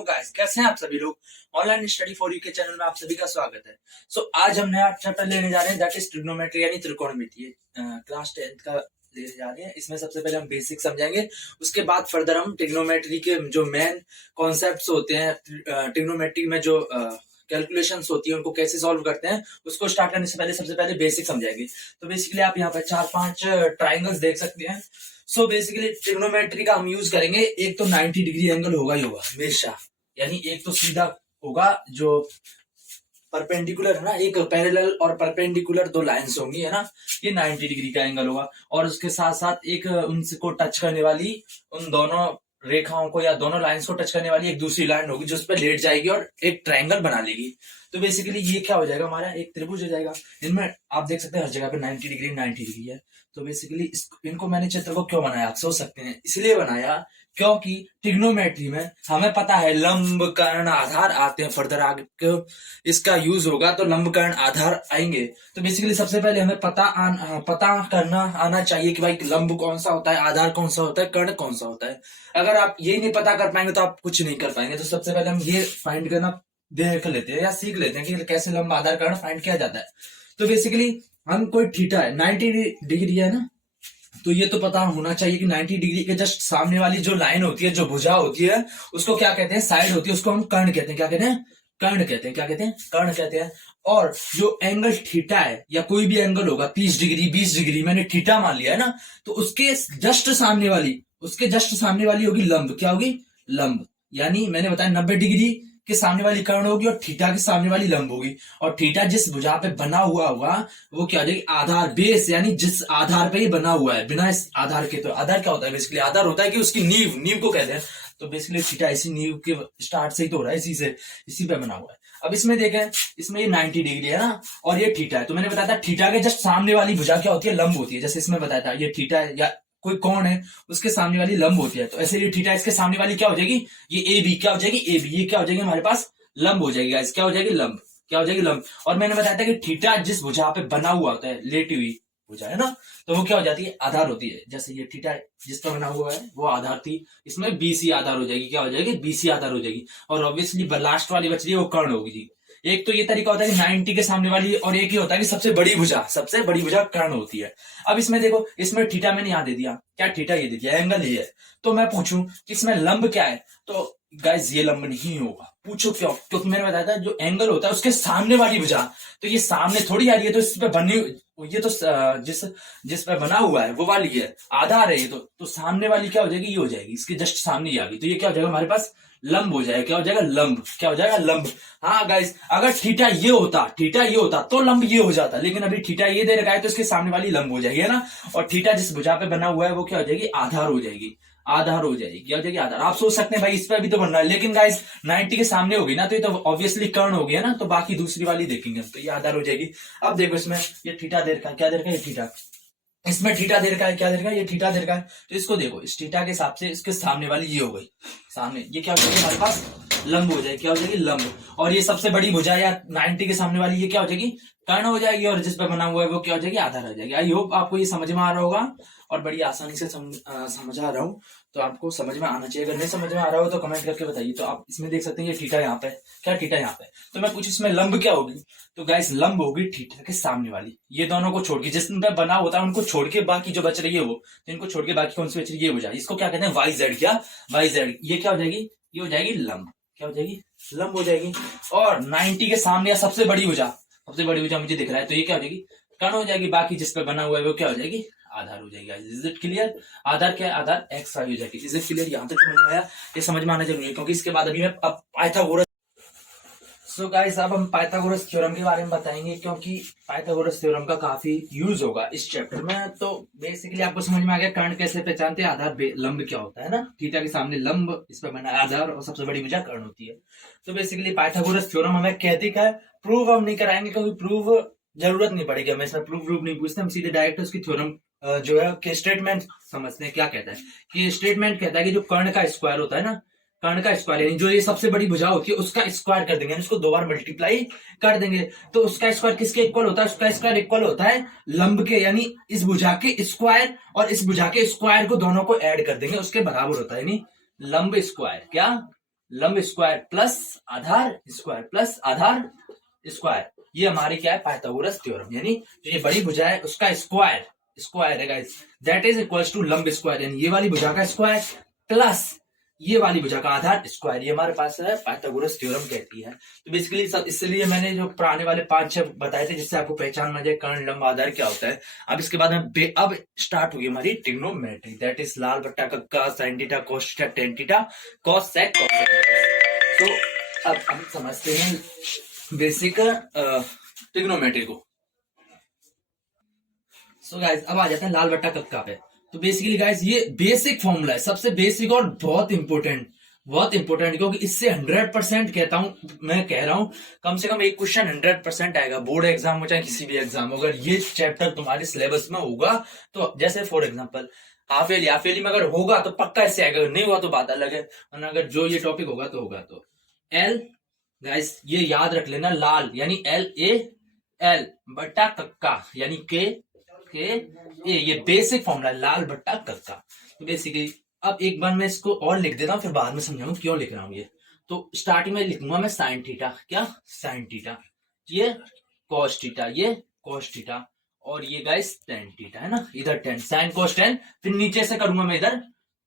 तो गाइस कैसे हैं आप सभी लोग। ऑनलाइन स्टडी फॉर यू के चैनल में आप सभी का स्वागत है। आज हम नया चैप्टर लेने जा रहे हैं दैट इज ट्रिग्नोमेट्री यानी त्रिकोणमिति। क्लास 10th का लेने जा रहे हैं। इसमें सबसे पहले हम बेसिक समझेंगे, उसके बाद फर्दर हम ट्रिग्नोमेट्री के जो मेन कॉन्सेप्ट्स होते हैं, ट्रिग्नोमेट्री में जो कैलकुलेशंस होती है उनको कैसे सॉल्व करते हैं उसको स्टार्ट करने से पहले सबसे पहले बेसिक समझाएंगे। तो बेसिकली आप यहाँ पर 4-5 ट्राइंगल्स देख सकते हैं। सो बेसिकली ट्रिग्नोमेट्री का हम यूज करेंगे। एक तो 90 डिग्री एंगल होगा ही होगा हमेशा, यानी एक तो सीधा होगा जो परपेंडिकुलर है ना, एक पैरेलल और परपेंडिकुलर दो लाइंस होंगी है ना, ये 90 डिग्री का एंगल होगा। और उसके साथ साथ एक उनको टच करने वाली, उन दोनों रेखाओं को या दोनों लाइंस को टच करने वाली एक दूसरी लाइन होगी जो उस पर लेट जाएगी और एक ट्रायंगल बना लेगी। तो बेसिकली ये क्या हो जाएगा, हमारा एक त्रिभुज हो जाएगा। इनमें आप देख सकते हैं हर जगह पे 90 डिग्री 90 डिग्री है। तो बेसिकली इनको मैंने चित्र को क्यों बनाया आप सोच सकते हैं, इसलिए बनाया क्योंकि ट्रिग्नोमेट्री में हमें पता है लंब कर्ण आधार आते हैं। फर्दर आगे इसका यूज होगा तो लंब कर्ण आधार आएंगे। तो बेसिकली सबसे पहले हमें पता करना आना चाहिए कि भाई लंब कौन सा होता है, आधार कौन सा होता है, कर्ण कौन सा होता है। अगर आप यही नहीं पता कर पाएंगे तो आप कुछ नहीं कर पाएंगे। तो सबसे पहले हम ये फाइंड करना देख लेते हैं या सीख लेते हैं कि कैसे लंब आधार कर्ण फाइंड किया जाता है। तो बेसिकली हम कोई थीटा है 90 डिग्री है ना, तो ये तो पता होना चाहिए कि 90 डिग्री के जस्ट सामने वाली जो लाइन होती है, जो भुजा होती है, उसको क्या कहते हैं, साइड होती है, उसको हम कर्ण कहते हैं। क्या कहते हैं, कर्ण कहते हैं। क्या कहते हैं, कर्ण कहते हैं। और जो एंगल थीटा है या कोई भी एंगल होगा 30 डिग्री 20 डिग्री मैंने थीटा मान लिया है ना, तो उसके जस्ट सामने वाली होगी लंब। क्या होगी, लंब। यानी मैंने बताया 90 डिग्री के सामने वाली कर्ण होगी और थीटा के सामने वाली लंब होगी। और थीटा जिस भुजा पे बना हुआ होगा वो क्या हो जाएगी, आधार, बेस, यानी जिस आधार पे ही बना हुआ है, बिना इस आधार के। तो आधार क्या होता है, बेसिकली आधार होता है कि उसकी नींव को कहते हैं। तो बेसिकली थीटा इसी नींव के स्टार्ट से ही तो हो रहा है, इसी पे बना हुआ है। अब इसमें देखें, इसमें ये 90 डिग्री है ना और ये थीटा है। तो मैंने बताया था थीटा के जस्ट सामने वाली भुजा क्या होती है, लंब होती है। जैसे इसमें बताया था ये थीटा है या कोई कोण है, उसके सामने वाली लंब होती है। तो ऐसे ये थीटा, इसके सामने वाली क्या हो जाएगी, ये ए बी। क्या हो जाएगी, ए बी। ये क्या हो जाएगी, हमारे पास लंब हो जाएगी गाइस। क्या हो जाएगी, लंब। क्या हो जाएगी, लंब। और मैंने बताया था कि थीटा जिस भुजा पे बना हुआ होता है, लेटी हुई भुजा है ना, तो वो क्या हो जाती है, आधार होती है। जैसे ये थीटा जिस पर बना हुआ है वो आधार थी, इसमें बीसी आधार हो जाएगी। क्या हो जाएगी, बीसी आधार हो जाएगी। और ऑब्वियसली लास्ट वाली बच रही है वो कर्ण होगी जी। एक तो ये तरीका होता है कि 90 के सामने वाली, और एक ही होता है कि सबसे बड़ी भुजा कर्ण होती है। अब इसमें देखो, इसमें थीटा मैंने यहां दे दिया, क्या थीटा ये दे दिया, एंगल ये है। तो मैं पूछूं कि इसमें लंब क्या है, तो गाइस ये लंब नहीं होगा। पूछो क्यों, क्योंकि मैंने बताया था जो एंगल होता है उसके सामने वाली भुजा, तो ये सामने थोड़ी आ रही है, तो इस पे बनी, ये तो जिस पे बना हुआ है वो वाली है, आधार है ये। तो सामने वाली क्या हो जाएगी, ये हो जाएगी, इसके जस्ट सामने ही आ गई। तो ये क्या हो जाएगा, हमारे पास लंब हो जाएगा। क्या हो जाएगा, लंब। क्या हो जाएगा, लंब। हाँ गाइस, अगर थीटा ये होता तो लंब ये हो जाता, लेकिन अभी थीटा ये दे रखा है तो इसके सामने वाली लंब हो जाएगी, है ना। और थीटा जिस भुजा पे बना हुआ है वो क्या हो जाएगी, आधार हो जाएगी। आधार हो जाएगी, क्या हो जाएगी, आधार। आप सोच सकते हैं भाई इस पर भी तो बन रहा है, लेकिन गाइस 90 के सामने होगी ना, तो ये तो ऑब्वियसली कर्ण होगी, है ना। तो बाकी दूसरी वाली देखेंगे तो ये आधार हो जाएगी। अब देखो इसमें ये थीटा दे रखा है, क्या दे रखा है, ये थीटा। इसमें थीटा दे रखा है, क्या दे रखा है, ये थीटा दे रखा है। तो इसको देखो, इस थीटा के हिसाब से इसके सामने वाली ये हो गई, सामने ये क्या हो जाएगी, हमारे पास लंब हो जाएगी। क्या हो जाएगी, लंब। और ये सबसे बड़ी भुजा या 90 के सामने वाली ये क्या हो जाएगी, कर्ण हो जाएगी। और जिस पर बना हुआ है वो क्या हो जाएगी, आधार हो जाएगी। आई होप आपको ये समझ में आ रहा होगा और बड़ी आसानी से समझा रहा हूँ, तो आपको समझ में आना चाहिए। अगर नहीं समझ में आ रहा हो तो कमेंट करके बताइए। तो आप इसमें देख सकते हैं ये थीटा यहाँ पे, क्या थीटा यहाँ पे। तो मैं पूछ इसमें लंब क्या होगी, तो गाइस लंब होगी थीटा के सामने वाली। ये दोनों को छोड़ के, जिसमें बना होता है उनको छोड़ के बाकी जो बच रही है वो, तो इनको छोड़ के बाकी कौन सी बच रही है, ये हो जाएगी। इसको क्या कहते हैं, वाई जेड। क्या, वाई जेड। ये क्या हो जाएगी, ये हो जाएगी लंब। क्या हो जाएगी, लंब हो जाएगी। और 90 के सामने या सबसे बड़ी भुजा मुझे दिख रहा है, तो ये क्या हो जाएगी, कर्ण हो जाएगी। बाकी जिस पे बना हुआ है वो क्या हो जाएगी, आधार हो जाएगी। Is it clear. आधार क्या है, आधार एक्स वाई हो जाएगी। इज इट क्लियर, यहाँ तक समझ में आया। ये समझ में आना जरूरी है क्योंकि इसके बाद अभी मैं पाइथागोरस। सो गाइस, अब हम पाइथागोरस थ्योरम के बारे में बताएंगे क्योंकि पाइथागोरस थ्योरम का काफी यूज होगा इस चैप्टर में। तो बेसिकली आपको समझ में आ गया कर्ण कैसे पहचानते हैं, आधार लंब क्या होता है ना। थीटा के सामने लंब, इस पर बना आधार और सबसे बड़ी भुजा कर्ण होती है। तो बेसिकली पाइथागोरस थ्योरम हमें कहती क्या है, प्रूव हम नहीं कराएंगे क्योंकि प्रूव जरूरत नहीं पड़ेगी हमें, इसमें प्रूफ नहीं पूछते, हम सीधे डायरेक्ट उसकी थ्योरम जो है कि स्टेटमेंट समझते हैं। क्या कहता है कि स्टेटमेंट कहता है कि जो कर्ण का स्क्वायर होता है ना, कर्ण का स्क्वायर यानी जो ये सबसे बड़ी भुजा होती है उसका स्क्वायर कर देंगे, उसको 2 बार मल्टीप्लाई कर देंगे। तो उसका स्क्वायर किसके इक्वल होता है, उसका स्क्वायर इक्वल होता है लंब के, यानी इस भुजा के स्क्वायर और इस भुजा के स्क्वायर को दोनों को ऐड कर देंगे, उसके बराबर होता है, यानी लंब स्क्वायर। क्या, लंब स्क्वायर प्लस आधार स्क्वायर प्लस आधार स्क्वायर, ये हमारी क्या है, पाइथागोरस थ्योरम। यानी जो ये बड़ी भुजा है उसका स्क्वायर, स्क्वायर है guys, that is equals to लंब स्क्वायर, यानी ये वाली भुजा का स्क्वायर प्लस ये वाली भुजा का आधार स्क्वायर, ये हमारे पास है पाइथागोरस थ्योरम कहती है। तो बेसिकली सब, इसलिए मैंने जो पुराने वाले 5-6 बताए थे जिससे आपको पहचान में जाए कर्ण लंब आधार क्या होता है। अब इसके बाद में अब स्टार्ट होगी हमारी ट्रिग्नोमेट्री, दैट इज लाल बट्टा कक्का sine theta cos theta tan theta cosec cos सेक। तो अब हम समझते हैं बेसिक ट्रिग्नोमेट्री को। सो गाइस अब आ जाते हैं लाल बट्टा कक्का पे। तो बेसिकली गाइस ये बेसिक फॉर्मूला है, सबसे बेसिक और बहुत इंपॉर्टेंट, क्योंकि इससे 100% कहता हूं, मैं कह रहा हूं कम से कम एक क्वेश्चन 100% आएगा, बोर्ड एग्जाम हो चाहे किसी भी एग्जाम, अगर ये चैप्टर तुम्हारे सिलेबस में होगा तो, जैसे फॉर एग्जाम्पल हाफ ईयरली में अगर होगा तो पक्का इससे आएगा, नहीं हुआ तो बात अलग है, वरना अगर जो ये टॉपिक होगा तो होगा। तो एल गाइस ये याद रख लेना, लाल यानी LAL बट्टा कक्का यानी के ये बेसिक फॉर्मूला लाल बट्टा कक्का। तो बेसिकली अब एक बार मैं इसको और लिख देता हूं, फिर बाद में समझाऊंगा क्यों लिख रहा हूं ये। तो स्टार्टिंग में लिखूंगा मैं साइन थीटा, क्या साइन थीटा, ये कॉस थीटा, ये कॉस थीटा, और ये गाइस टेन थीटा है ना, इधर टेन साइन कॉस टेन, फिर नीचे से करूंगा मैं इधर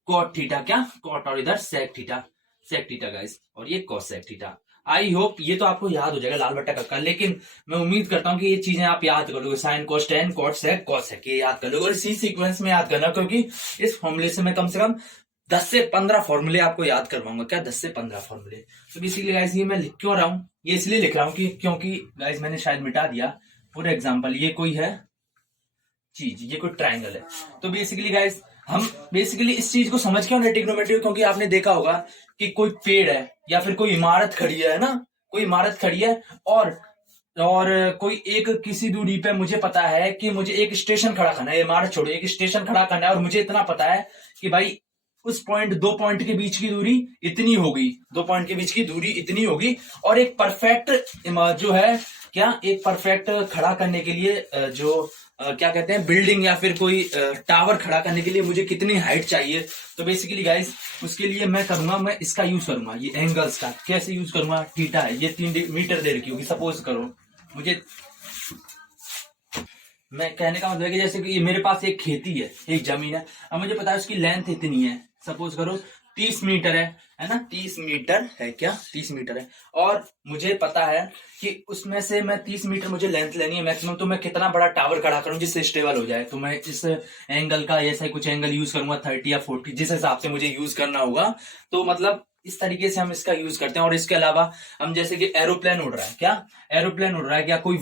कॉट थीटा, क्या कॉट, और इधर सेक थीटा गाइस, और ये cosec theta. I hope ये तो आपको याद हो जाएगा लाल बट्टा कक्का, लेकिन मैं उम्मीद करता हूं कि ये चीजें आप याद कर लोगे, साइन कोस टेन कॉट सेक कॉस सेक, ये याद कर लोगे, और इसी सीक्वेंस में याद करना, क्योंकि इस फॉर्मूले से मैं कम से कम 10 से 15 फॉर्मूले आपको याद करवाऊंगा, क्या 10 से 15 फॉर्मूले। तो बेसिकली गाइस ये मैं लिख क्यों रहा हूं, ये इसलिए लिख रहा हूं कि क्योंकि गाइस मैंने शायद मिटा दिया। फॉर एग्जाम्पल ये कोई है चीज, ये कोई ट्राइंगल है, तो बेसिकली गाइस हम बेसिकली इस चीज को समझ क्यों नहीं ट्रिग्नोमेट्री, क्योंकि आपने देखा होगा कि कोई पेड़ है या फिर कोई इमारत खड़ी है ना, कोई इमारत खड़ी है, और कोई एक किसी दूरी पे मुझे पता है कि मुझे एक स्टेशन खड़ा करना है, इमारत छोड़ो एक स्टेशन खड़ा करना है, और मुझे इतना पता है कि भाई उस पॉइंट, 2 पॉइंट के बीच की दूरी इतनी होगी, 2 पॉइंट के बीच की दूरी इतनी होगी, और एक परफेक्ट जो है, क्या एक परफेक्ट खड़ा करने के लिए जो क्या कहते हैं बिल्डिंग या फिर कोई टावर खड़ा करने के लिए मुझे कितनी हाइट चाहिए। तो बेसिकली गाइस उसके लिए मैं करूंगा, मैं इसका यूज करूंगा, ये एंगल्स का कैसे यूज करूंगा, थीटा है, ये 3 मीटर दे रखी होगी, सपोज करो मुझे, मैं कहने का मतलब है कि जैसे कि मेरे पास एक खेती है, एक जमीन है, अब मुझे पता है उसकी लेंथ इतनी है, सपोज करो 30 मीटर है ना, 30 मीटर है, क्या 30 मीटर है, और मुझे पता है कि उसमें से मैं 30 मीटर मुझे लेंथ लेनी है मैक्सिमम, तो मैं कितना बड़ा टावर खड़ा करूं जिससे स्टेबल हो जाए। तो मैं इस एंगल का ऐसा कुछ एंगल यूज करूंगा 30 या 40, जिस हिसाब से मुझे यूज करना होगा। तो मतलब इस तरीके से हम इसका यूज करते हैं। और इसके अलावा हम जैसे कि एरोप्लेन उड़ रहा है, क्या एरोप्लेन उड़ रहा है, क्या कोई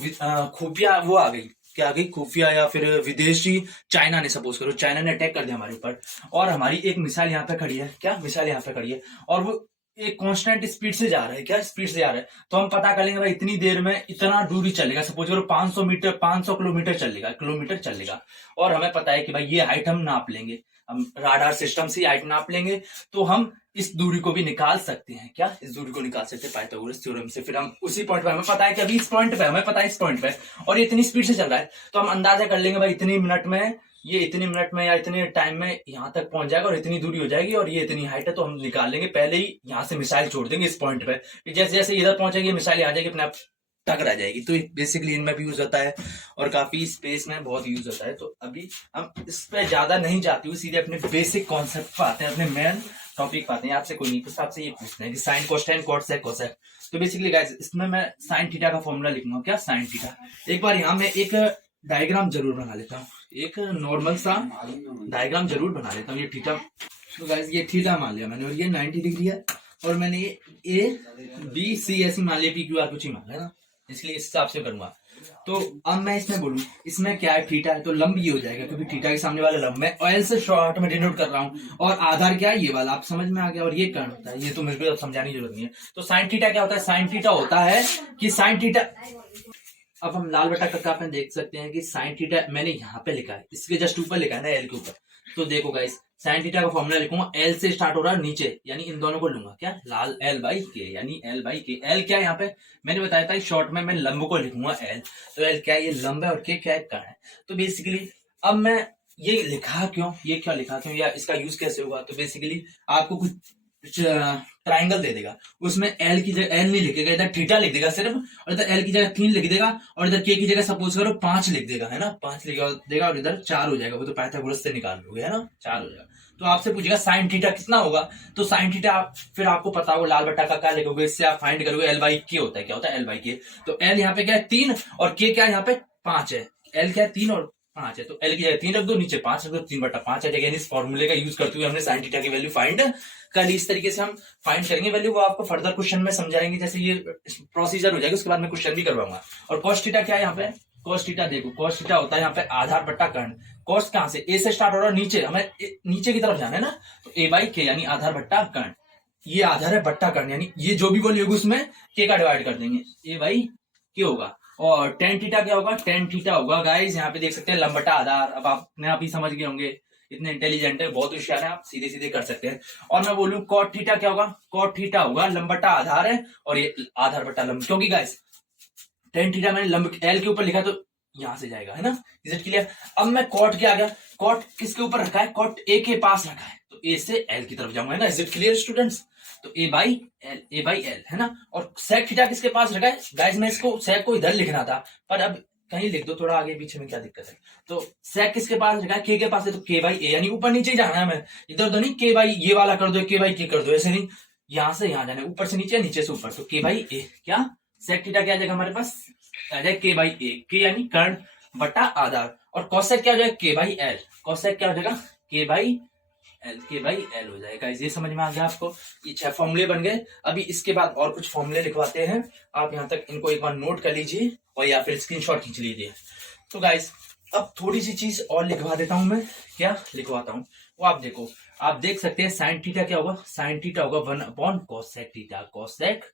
खुफिया वो आ गई, क्या आ गई खुफिया या फिर विदेशी, चाइना ने, सपोज करो चाइना ने अटैक कर दिया हमारे ऊपर, और हमारी एक मिसाइल यहाँ पे खड़ी है, क्या मिसाइल यहाँ पे खड़ी है, और वो एक कांस्टेंट स्पीड से जा रहा है, क्या स्पीड से जा रहा है, तो हम पता कर लेंगे भाई इतनी देर में इतना दूरी चलेगा, सपोज करो 500 मीटर 500 किलोमीटर चलेगा, और हमें पता है कि भाई ये हाइट हम नाप लेंगे, हम राडार सिस्टम से हाइट नाप लेंगे, तो हम इस दूरी को भी निकाल सकते हैं, क्या इस दूरी को निकाल सकते हैं पाइथागोरस थ्योरम से। फिर हम उसी पॉइंट पे, हमें पता है कि अभी इस पॉइंट पे, हमें पता है इस पॉइंट पे, और ये इतनी स्पीड से चल रहा है, तो हम अंदाजा कर लेंगे भाई इतनी मिनट में, ये इतने मिनट में या इतने टाइम में यहाँ तक पहुंच जाएगा, और इतनी दूरी हो जाएगी, और ये इतनी हाइट है, तो हम निकाल लेंगे, पहले ही यहाँ से मिसाइल छोड़ देंगे इस पॉइंट पे, जैसे जैसे इधर पहुंचेगी मिसाइल आ जाएगी, अपने आप टकरा जाएगी। तो बेसिकली इनमें भी यूज होता है, और काफी स्पेस में बहुत यूज होता है। तो अभी हम इस पे ज्यादा नहीं जाती हूँ, सीधे अपने बेसिक कॉन्सेप्ट पे आते हैं, अपने मेन टॉपिक पे आते हैं। आपसे कोई नहीं पूछता, आपसे ये पूछना है कि साइन कोस्टेन कॉट सेक कोसेक। तो बेसिकली गाइस इसमें मैं साइन थीटा का फॉर्मूला लिखूंगा, क्या साइन थीटा। एक बार यहाँ मैं एक डायग्राम जरूर बना लेता हूँ, एक नॉर्मल सा डायग्राम जरूर बना लेता हूँ। ये थीटा, तो गाइस ये थीटा मान लिया मैंने, और ये 90 डिग्री है, और मैंने ये ABC ऐसी मान लिया, PQR कुछ ही मान लिया ना, इसलिए इस हिसाब से करूंगा। तो अब मैं इसमें बोलूं, इसमें क्या है, थीटा है, तो लंब ये हो जाएगा, क्योंकि थीटा के सामने वाला लंब मैं ऑयल से शॉर्ट में डिनोट कर रहा हूं, और आधार क्या है, ये वाला, आप समझ में आ गया, और ये कर्ण होता है, ये तो मुझे अब समझाने की जरूरत नहीं है। तो साइन थीटा क्या होता है, साइन थीटा होता है कि साइन थीटा, अब हम लाल बटा कक्का पे देख सकते हैं कि साइन थीटा मैंने यहाँ पे लिखा है, इसके जस्ट ऊपर लिखा है ना, एल के ऊपर। तो देखो गाइस साइन थीटा का फॉर्मूला लिखूंगा, एल से स्टार्ट हो रहा है नीचे, यानी इन दोनों को लूंगा, क्या लाल L बाई के, यानी L बाई के। एल क्या है यहाँ पे मैंने बताया था शॉर्ट में, मैं लंब को लिखूंगा L, तो L क्या है, ये लंब है, और के क्या है, कर्ण है। तो बेसिकली अब मैं ये लिखा क्यों, ये क्या लिखा क्यों, या इसका यूज कैसे होगा। तो बेसिकली आपको कुछ ट्राइंगल दे देगा, उसमें एल की जगह एल नहीं लिखेगा, इधर थीटा लिख देगा सिर्फ, और इधर एल की जगह 3 लिख देगा, और इधर के की जगह सपोज करो 5 लिख देगा, है ना, 5 लिख देगा, और इधर 4 हो जाएगा, वो तो पाइथागोरस से निकाल लोगे, है ना, 4 हो जाएगा। तो आपसे पूछेगा साइन थीटा कितना होगा, तो साइन थीटा आप फिर आपको पता होगा लाल बट्टा का क्या लिखोगे, इससे आप फाइंड करोगे एल बाई के होता है, क्या होता है एल बाई के। तो एल यहाँ पे क्या है 3, और के क्या है यहाँ पे 5 है, एल क्या है 3 और 5 है, तो एल की जगह 3 रख दो, नीचे 5 रख दो, 3/5 आ जाएगा। इस फॉर्मूले का यूज करते हुए हमने साइन थीटा की वैल्यू फाइंड कर ली। इस तरीके से हम फाइंड करेंगे वैल्यू, वो आपको फर्दर क्वेश्चन में समझाएंगे, जैसे ये प्रोसीजर हो जाएगा, उसके बाद मैं क्वेश्चन भी करवाऊंगा। और कॉस थीटा क्या है यहाँ पे, कॉस थीटा देखो, कॉस थीटा होता है यहाँ पे आधार बट्टा कर्ण। कॉस कहां से, ए से स्टार्ट हो रहा है, नीचे हमें नीचे की तरफ जाना है ना, तो ए बाई के यानी आधार बट्टा कर्ण, ये आधार है बट्टा कर्ण, यानी ये जो भी वैल्यू होगी उसमें के का डिवाइड कर देंगे, ए बाई के होगा। और टेन थीटा क्या होगा, टेन थीटा होगा गाइस, यहाँ पे देख सकते हैं लंब बटा आधार। अब आपने आप ही समझ गए होंगे, इतने इंटेलिजेंट है, बहुत होशियार है, आप सीधे सीधे कर सकते हैं। और मैं बोलूं कॉट थीटा क्या होगा, कॉट थीटा होगा लंब बटा आधार है, और ये आधार बटा लंब, क्योंकि गाइस टेन थीटा मैंने लंब एल के ऊपर लिखा, तो यहां से जाएगा, है ना, इज इट क्लियर। अब मैं कॉट के आ गया, कॉट किसके ऊपर रखा है, कॉट ए के पास रखा है, तो ए से एल की तरफ जाऊंगा, है ना, इज इट क्लियर स्टूडेंट्स। तो a by l, a by l, है ना। और सेक थीटा किसके पास रखा है गाइस, मैं इसको सेक को इधर लिखना था, पर अब कहीं लिख दो, थोड़ा आगे पीछे में क्या दिक्कत है। तो सेक किसके पास रखा है, के पास है, तो के बाई ए, यानी ऊपर नीचे जाना है हमें, इधर उधर नहीं, के बाई ये वाला कर दो, के बाई के कर दो, ऐसे नहीं, यहां से यहां जाना है, ऊपर से नीचे, नीचे से ऊपर, तो के बाई ए, क्या सेक थीटा क्या आ जाएगा हमारे पास, आ जाए के बाई ए, के यानी कर्ण बटा आधार। और कॉसेक क्या हो जाएगा, के बाई एल, कॉसेक क्या हो जाएगा, के बाई एल, के बाई एल हो जाएगा। ये समझ में आ गया आपको, ये 6 फॉर्मूले बन गए। अभी इसके बाद और कुछ फॉर्मूले लिखवाते हैं, आप यहाँ तक इनको एक बार नोट कर लीजिए, और या फिर स्क्रीनशॉट खींच लीजिए। तो गाइस अब थोड़ी सी चीज और लिखवा देता हूं मैं, क्या लिखवाता हूं वो आप देखो, आप देख सकते हैं साइन थीटा क्या होगा, साइन थीटा होगा 1/cosec थीटा, cosec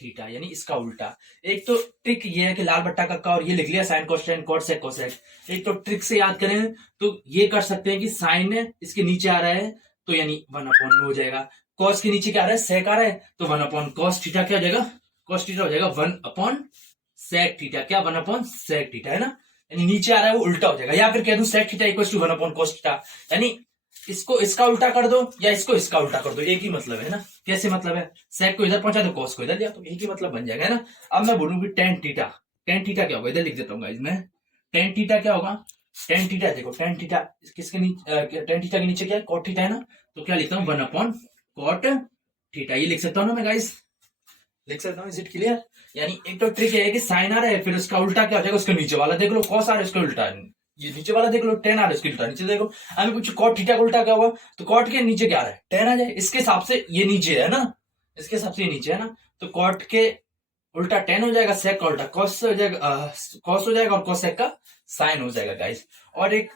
थीटा यानी इसका उल्टा। एक तो ट्रिक ये है कि लाल बट्टा का और ये लिख लिया sin cos tan cot sec cosec. एक तो ट्रिक से याद करें तो ये कर सकते हैं कि साइन इसके नीचे आ रहा है तो यानी 1/में हो जाएगा, कॉस के नीचे क्या आ रहा है सेक आ रहा है तो 1/cos थीटा क्या हो जाएगा, cos थीटा हो जाएगा 1/sec थीटा, क्या 1/sec थीटा है ना, यानी नीचे आ रहा है वो उल्टा हो जाएगा। या फिर कह दूं sec theta equal to 1/cos theta, यानी इसको इसका उल्टा कर दो या इसको इसका उल्टा कर दो, एक ही मतलब है ना। कैसे मतलब है, सेक को इधर पहुंचा दो कॉस को इधर लिया, तो एक ही मतलब बन जाएगा, है ना। अब मैं बोलूंगी टेन थीटा, टेन थीटा क्या होगा, इधर लिख देता हूँ गाइस मैं, टेन थीटा क्या होगा, टेन थीटा देखो, टेन थीटा किसके नीचे, टेन थीटा के नीचे क्या है कॉट थीटा है ना, तो क्या लिखता हूँ 1/cot थीटा, ये लिख सकता हूँ ना मैं गाइस, लिख सकता हूँ, इज इट क्लियर। यानी एक तो ट्रिक है कि साइन आ रहा है फिर उसका उल्टा क्या हो जाएगा, उसके नीचे वाला देख लो, कॉस आ रहा है उसका उल्टा, ये नीचे वाला देख लो, टेन आ रहा है उसके उल्टा नीचे देखो। हमें कुछ कॉट थीटा का उल्टा क्या होगा, तो कॉट के नीचे क्या आ रहा है टेन आ जाए, इसके हिसाब से ये नीचे है ना, इसके हिसाब से ये नीचे है ना, तो कॉट के उल्टा टेन हो जाएगा, सेक का उल्टा कॉस हो जाएगा, कॉस हो जाएगा और कॉसेक का साइन हो जाएगा गाइस। और एक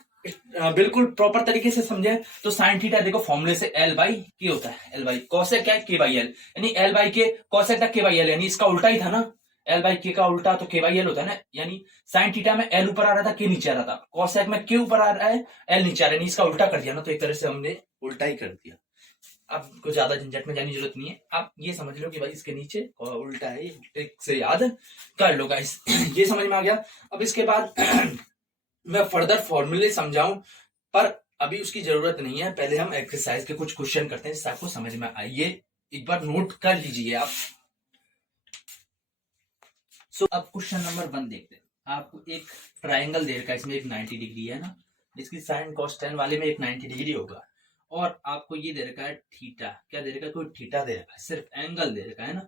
बिल्कुल प्रॉपर तरीके से समझे तो साइन थीटा देखो फॉर्मूले से एल बाई के होता है, एल बाई कॉसेक क्या है के बाई एल, यानी एल बाई के कॉसेक तक के बाई एल, यानी इसका उल्टा ही था ना, एल बाई के का उल्टा तो के बाई एल होता है ना, यानी साइन थीटा में एल ऊपर आ रहा था के नीचे आ रहा था, कॉसेक में के ऊपर आ रहा है एल नीचे आ रहा है, इसका उल्टा कर दिया ना, तो एक तरह से हमने उल्टा ही कर दिया। अब कुछ ज्यादा झंझट में जाने की जरूरत नहीं है, आप ये समझ लो कि भाई इसके नीचे और उल्टा है, ट्रिक से याद कर लो गाइस। ये समझ में आ गया। अब इसके बाद मैं फर्दर फॉर्मूले समझाऊं, पर अभी उसकी जरूरत नहीं है, पहले हम एक्सरसाइज के कुछ क्वेश्चन करते हैं जिससे आपको समझ में आइए, एक बार नोट कर लीजिए आप। सो अब क्वेश्चन नंबर 1 देखते हैं। आपको एक ट्राइंगल दे रखा है, इसमें एक 90 डिग्री है ना, इसकी साइन कॉस टेन वाले में एक 90 डिग्री होगा, और आपको ये दे रखा है थीटा, क्या दे रखा है, कोई थीटा दे रखा है, सिर्फ एंगल दे रखा है ना,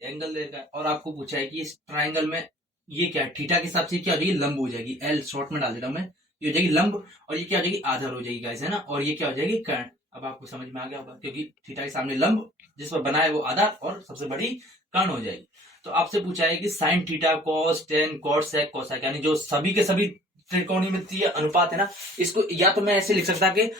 एंगल दे रखा है, और आपको पूछा है कि इस ट्राइंगल में ये क्या है, थीटा के हिसाब से क्या हो जाएगी, लंब हो जाएगी, एल शॉर्ट में डाल देता हूं मैं, ये हो जाएगी लंब, और ये क्या हो जाएगी आधार हो जाएगी गाइस, है ना, और ये क्या हो जाएगी कर्ण। अब आपको समझ में आ गया होगा, क्योंकि थीटा के सामने लंब जिस पर बना है वो आधार और सबसे बड़ी कर्ण हो जाएगी। तो आपसे पूछा है कि sin theta cos tan cot sec cosec, यानी जो सभी के सभी त्रिकोणमितीय अनुपात है ना, इसको या तो मैं ऐसे लिख सकता कि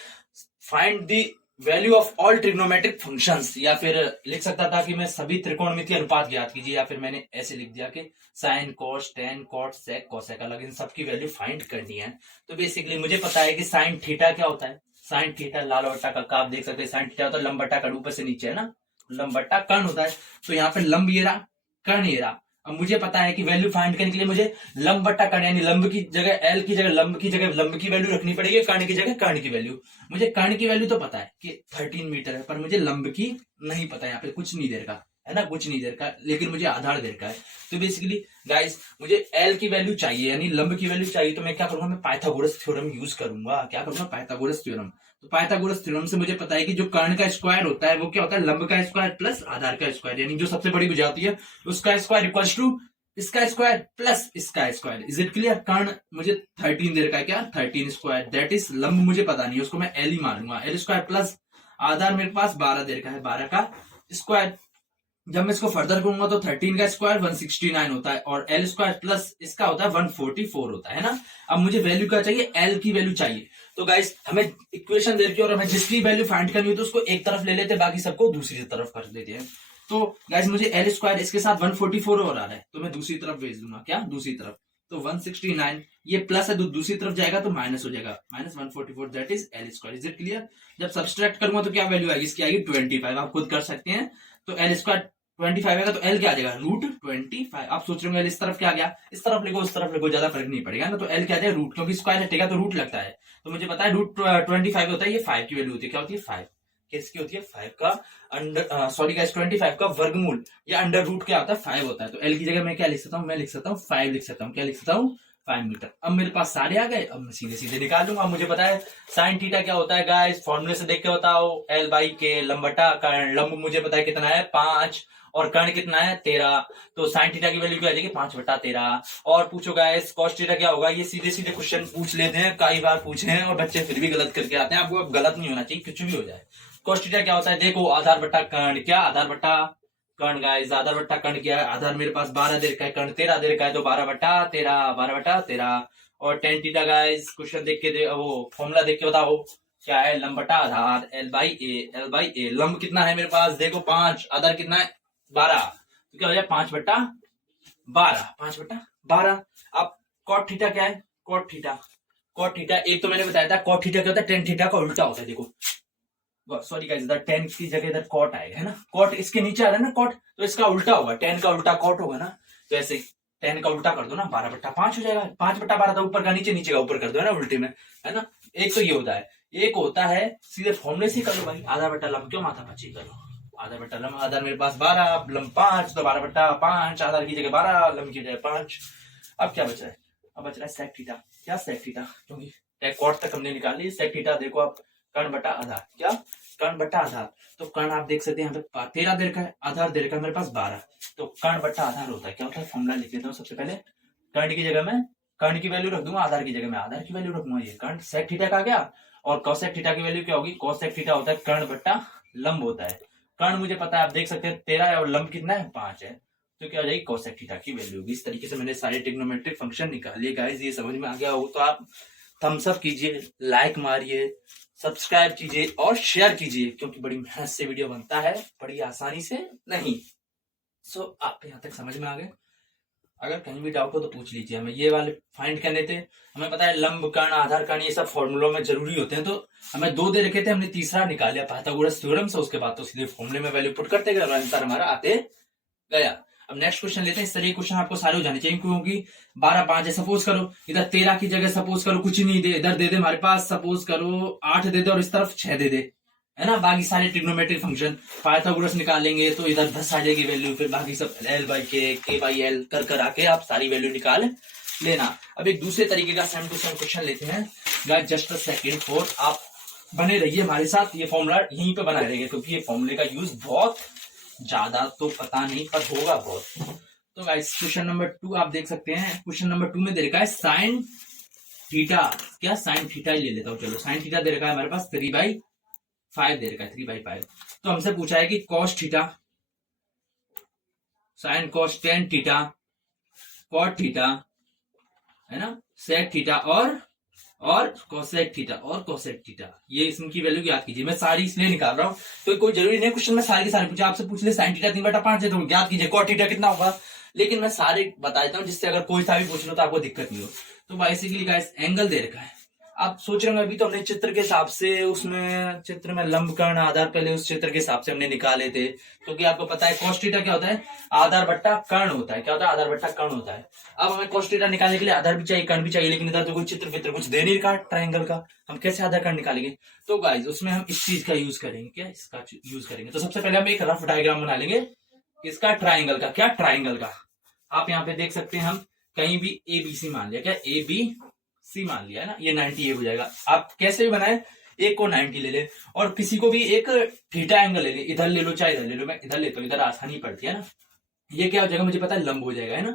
find the value of all trigonometric functions, या फिर लिख सकता था कि मैं सभी त्रिकोणमितीय अनुपात ज्ञात कीजिए, या फिर मैंने ऐसे लिख दिया कि sin cos tan cot sec cosec, अलग इन सबकी वैल्यू फाइंड करनी है। तो बेसिकली मुझे पता है कि साइन थीटा क्या होता है, साइन थीटा लाल बट्टा का आप देख सकते हैं, साइन थीटा होता है लंब बट्टा कर्ण, ऊपर से नीचे है ना, लंब बट्टा कर्ण होता है, तो यहाँ पे लंब ये रहा, कर्ण ये रहा। अब मुझे पता है कि वैल्यू फाइंड करने के लिए मुझे लंब बट्टा कर्ण यानी लंब की जगह एल की जगह लंब की जगह लंब की वैल्यू रखनी पड़ेगी, कर्ण की जगह कर्ण की वैल्यू। मुझे कर्ण की वैल्यू तो पता है कि 13 मीटर है, पर मुझे लंब की नहीं पता, यहाँ पे कुछ नहीं देर का है ना, कुछ नहीं देर का, लेकिन मुझे आधार देर का है। तो बेसिकली गाइस मुझे एल की वैल्यू चाहिए यानी लंब की वैल्यू चाहिए, तो मैं क्या करूंगा, मैं पाइथागोरस थ्योरम यूज करूंगा। क्या करूंगा, पाइथागोरस थ्योरम। तो पाइथागोरस थ्योरम से मुझे पता है कि जो कर्ण का स्क्वायर होता है वो क्या होता है, लंब का स्क्वायर प्लस आधार का स्क्वायर, यानी जो सबसे बड़ी भुजा होती है उसका स्क्वायर इक्वल्स टू इसका स्क्वायर प्लस इसका स्क्वायर। Is it clear. कर्ण मुझे 13 देर का है, क्या 13 स्क्वायर, दैट इज लंब मुझे पता नहीं है, उसको मैं एल ही मारूंगा, एल स्क्वायर प्लस आधार मेरे पास 12 देर का है, 12 का स्क्वायर। जब मैं इसको फर्दर करूंगा तो 13 का स्क्वायर 169 होता है और एल स्क्वायर प्लस इसका होता है 144 होता है ना। अब मुझे वैल्यू क्या चाहिए, एल की वैल्यू चाहिए। तो गाइस हमें इक्वेशन दे रखी है और हमें जिसकी वैल्यू फाइंड करनी हो तो उसको एक तरफ ले लेते हैं, बाकी सबको दूसरी तरफ कर देते हैं। तो गाइस मुझे एल स्क्वायर इसके साथ 144 और आ रहा है, तो मैं दूसरी तरफ भेज दूंगा, क्या दूसरी तरफ। तो 169 ये प्लस है तो दूसरी तरफ जाएगा तो माइनस हो जाएगा, minus 144 that is L square. Is it clear. जब सब्सट्रैक्ट करूंगा तो क्या वैल्यू आएगी, इसकी आएगी 25, आप खुद कर सकते हैं। तो एल स्क्वायर 25 आएगा तो एल क्या आ जाएगा, √25। आप सोच रहे हो इस तरफ क्या आ गया, इस तरफ लिखो उस तरफ लिखो, ज्यादा फर्क नहीं पड़ेगा ना। तो एल क्या आ जाएगा रूट, क्योंकि स्क्वायर हटेगा तो रूट लगता है। तो मुझे पता है √25 होता है, ये 5 की वैल्यू होती है, क्या होती है 5, किसकी होती है 5 का अंडर, सॉरी गाइस 25 का वर्गमूल या अंडर रूट क्या होता है 5 होता है। तो एल की जगह मैं क्या लिख सकता हूँ, मैं लिख सकता हूँ 5 लिख सकता हूँ, क्या लिख सकता हूँ 5 मीटर। अब मेरे पास सारे आ गए, अब मैं सीधे सीधे निकाल दूंगा। मुझे पता है साइन थीटा क्या होता है गाइस, फॉर्मूले से देख के बताओ, एल बाई के लंबटा कर्ण, लंब मुझे पता है कितना है 5 और कर्ण कितना है 13, तो साइन थीटा की वैल्यू क्या आ जाएगी 5/13। और पूछो गाइस कॉस थीटा क्या होगा, ये सीधे सीधे क्वेश्चन पूछ लेते हैं, कई बार पूछे हैं और बच्चे फिर भी गलत करके आते हैं। आपको अब गलत नहीं होना चाहिए, कुछ भी हो जाए। कॉस थीटा क्या होता है, देखो आधार बट्टा कर्ण, क्या आधार बट्टा कर्ण गाइस, आधार बट्टा कर्ण क्या है, आधार मेरे पास 12 देर का है, कर्ण 13 देर का है, तो 12/13, 12/13। और टेन थीटा गाइस क्वेश्चन देख के वो फॉर्मूला देख के बताओ क्या है, लंब बटा आधार l by a, l by a. लंब कितना है मेरे पास, देखो 5, आधार कितना है 12, तो क्या हो जाए 5/12, 5/12। अब कॉट थीटा क्या है, कॉट थीटा, कॉट थीटा एक तो मैंने बताया था, कॉट थीटा क्या होता है टेन थीटा का उल्टा होता है। देखो सॉरी गाइस, इधर टेन की जगह इधर कॉट आएगा है ना, कॉट इसके नीचे आ रहा है ना कॉट, तो इसका उल्टा होगा, टेन का उल्टा कॉट होगा ना। तो ऐसे 10 का उल्टा कर दो ना 12/5 हो जाएगा, 5/12 तो ऊपर का नीचे, नीचे का ऊपर कर दो है ना उल्टे में, है ना। एक तो ये होता है, एक होता है सीधे फॉर्मूले से कर लो भाई, आधा बट्टा लंब क्यों माथा पची करो, आधा बट्टा लंब, आधार मेरे पास 12 लंब 5, तो 12/5, आधार की जगह 12 लंब की जगह 5। अब क्या बच रहा है, अब बच रहा है सेक थीटा, क्या सेक थीटा, क्योंकि कॉट तक हमने निकाल ली। सेक थीटा देखो आप कर्ण बटा आधार, क्या कर्ण बटा आधार, तो कर्ण आप देख सकते हैं यहाँ पे 13 देर का है, आधार देर का मेरे पास 12, तो कर्ण बटा आधार होता है, क्या होता है फॉर्मूला लिख लेता हूँ सबसे पहले। कर्ण की जगह में कर्ण की वैल्यू रख दूंगा, आधार की जगह में आधार की वैल्यू रखूंगा, ये कर्ण सेक थीटा का गया। और कॉसेक थीटा की वैल्यू क्या होगी, कॉसेक थीटा होता है कर्ण बट्टा लंब होता है। कर्ण मुझे पता है, आप देख सकते हैं 13 है और लंब कितना है 5 है, तो क्या हो जाएगी कॉसेक थीटा की वैल्यू होगी। इस तरीके से मैंने सारे ट्रिग्नोमेट्रिक फंक्शन निकालिए गाइस, ये समझ में आ गया हो तो आप थम्स अप कीजिए, लाइक मारिए, सब्सक्राइब कीजिए और शेयर कीजिए, क्योंकि बड़ी मेहनत से वीडियो बनता है, बड़ी आसानी से नहीं। सो आप यहाँ तक समझ में आ गए। अगर कहीं भी डाउट हो तो पूछ लीजिए, हमें ये वाले फाइंड करने थे। हमें पता है लंब कर्ण आधार कर्ण ये सब फॉर्मूलों में जरूरी होते हैं, तो हमें 2 दे रखे थे, हमने तीसरा निकाल लिया पाइथागोरस थ्योरम से, उसके बाद तो सीधे फॉर्मूले में वैल्यू पुट करते गए, आंसर हमारा आते गया। अब नेक्स्ट क्वेश्चन लेते हैं। इस तरह क्वेश्चन आपको सारे हो जाने चाहिए, क्योंकि 12/5 है, सपोज करो इधर 13 की जगह सपोज करो कुछ नहीं दे, इधर दे दे हमारे पास सपोज करो 8 दे दे और इस तरफ 6 दे दे, है ना। बाकी सारे ट्रिग्नोमेट्रिक फंक्शन पाइथागोरस निकालेंगे तो इधर 10 आ जाएगी वैल्यू, फिर बाकी सब एल बाई के बाई एल कर आके आप सारी वैल्यू निकाल लेना। अब एक दूसरे तरीके का सेम टू सेम क्वेश्चन लेते हैं guys, just a second for आप बने रहिए हमारे साथ, ये फॉर्मूला यहीं पे बनाए रहेंगे, क्योंकि ये फॉर्मूले का यूज बहुत ज्यादा तो पता नहीं पर होगा बहुत। तो गाइस क्वेश्चन नंबर 2 आप देख सकते हैं, क्वेश्चन नंबर 2 में दे रखा है साइन थीटा, क्या साइन थीटा ही ले लेता हूँ, चलो साइन थीटा दे रखा है हमारे पास 3/5 दे रखा है, 3/5। तो हमसे पूछा है कि cos theta, sin cos tan theta, cot theta, है ना, सेक थीटा और कोसेक थीटा और कोसेक थीटा, ये इनकी वैल्यू याद कीजिए। मैं सारी इसलिए निकाल रहा हूँ तो कोई जरूरी नहीं क्वेश्चन में सारे के सारे पूछे, आपसे पूछ ले साइन थीटा 3/5 है तो याद कीजिए कॉट थीटा कितना होगा, लेकिन मैं सारे बता देता हूँ जिससे अगर कोई सा भी पूछ लो तो आपको दिक्कत नहीं हो। तो बेसिकली गाइस एंगल दे रखा है, आप सोच रहे होंगे अभी तो हमने चित्र के हिसाब से उसमें चित्र में लंब कर्ण आधार पहले उस चित्र के हिसाब से हमने निकाले थे, क्योंकि आपको पता है cos थीटा क्या होता है, आधार बट्टा कर्ण होता है। क्या होता है? आधार बट्टा कर्ण होता है। अब हमें cos थीटा निकालने के लिए आधार भी चाहिए, कर्ण भी चाहिए, लेकिन इधर तो कोई चित्र वित्र कुछ दे नहीं रखा ट्राइंगल का, हम कैसे आधार कर्ण निकालेंगे? तो गाइस उसमें हम इस चीज का यूज करेंगे। क्या इसका यूज करेंगे? तो सबसे पहले हम एक रफ डायग्राम बना लेंगे इसका, ट्राइंगल का। क्या? ट्राइंगल का। आप यहाँ पे देख सकते हैं, हम कहीं भी ए बी सी मान लिया। क्या? ए बी सी मान लिया है ना, ये 90 हो जाएगा। आप कैसे भी बनाए, एक को 90 ले ले और किसी को भी एक थीटा एंगल ले ले, इधर ले लो चाहे इधर ले लो, मैं इधर लेता हूँ, इधर आसानी पड़ती है ना। ये क्या हो जाएगा, मुझे पता है लंब हो जाएगा, है ना,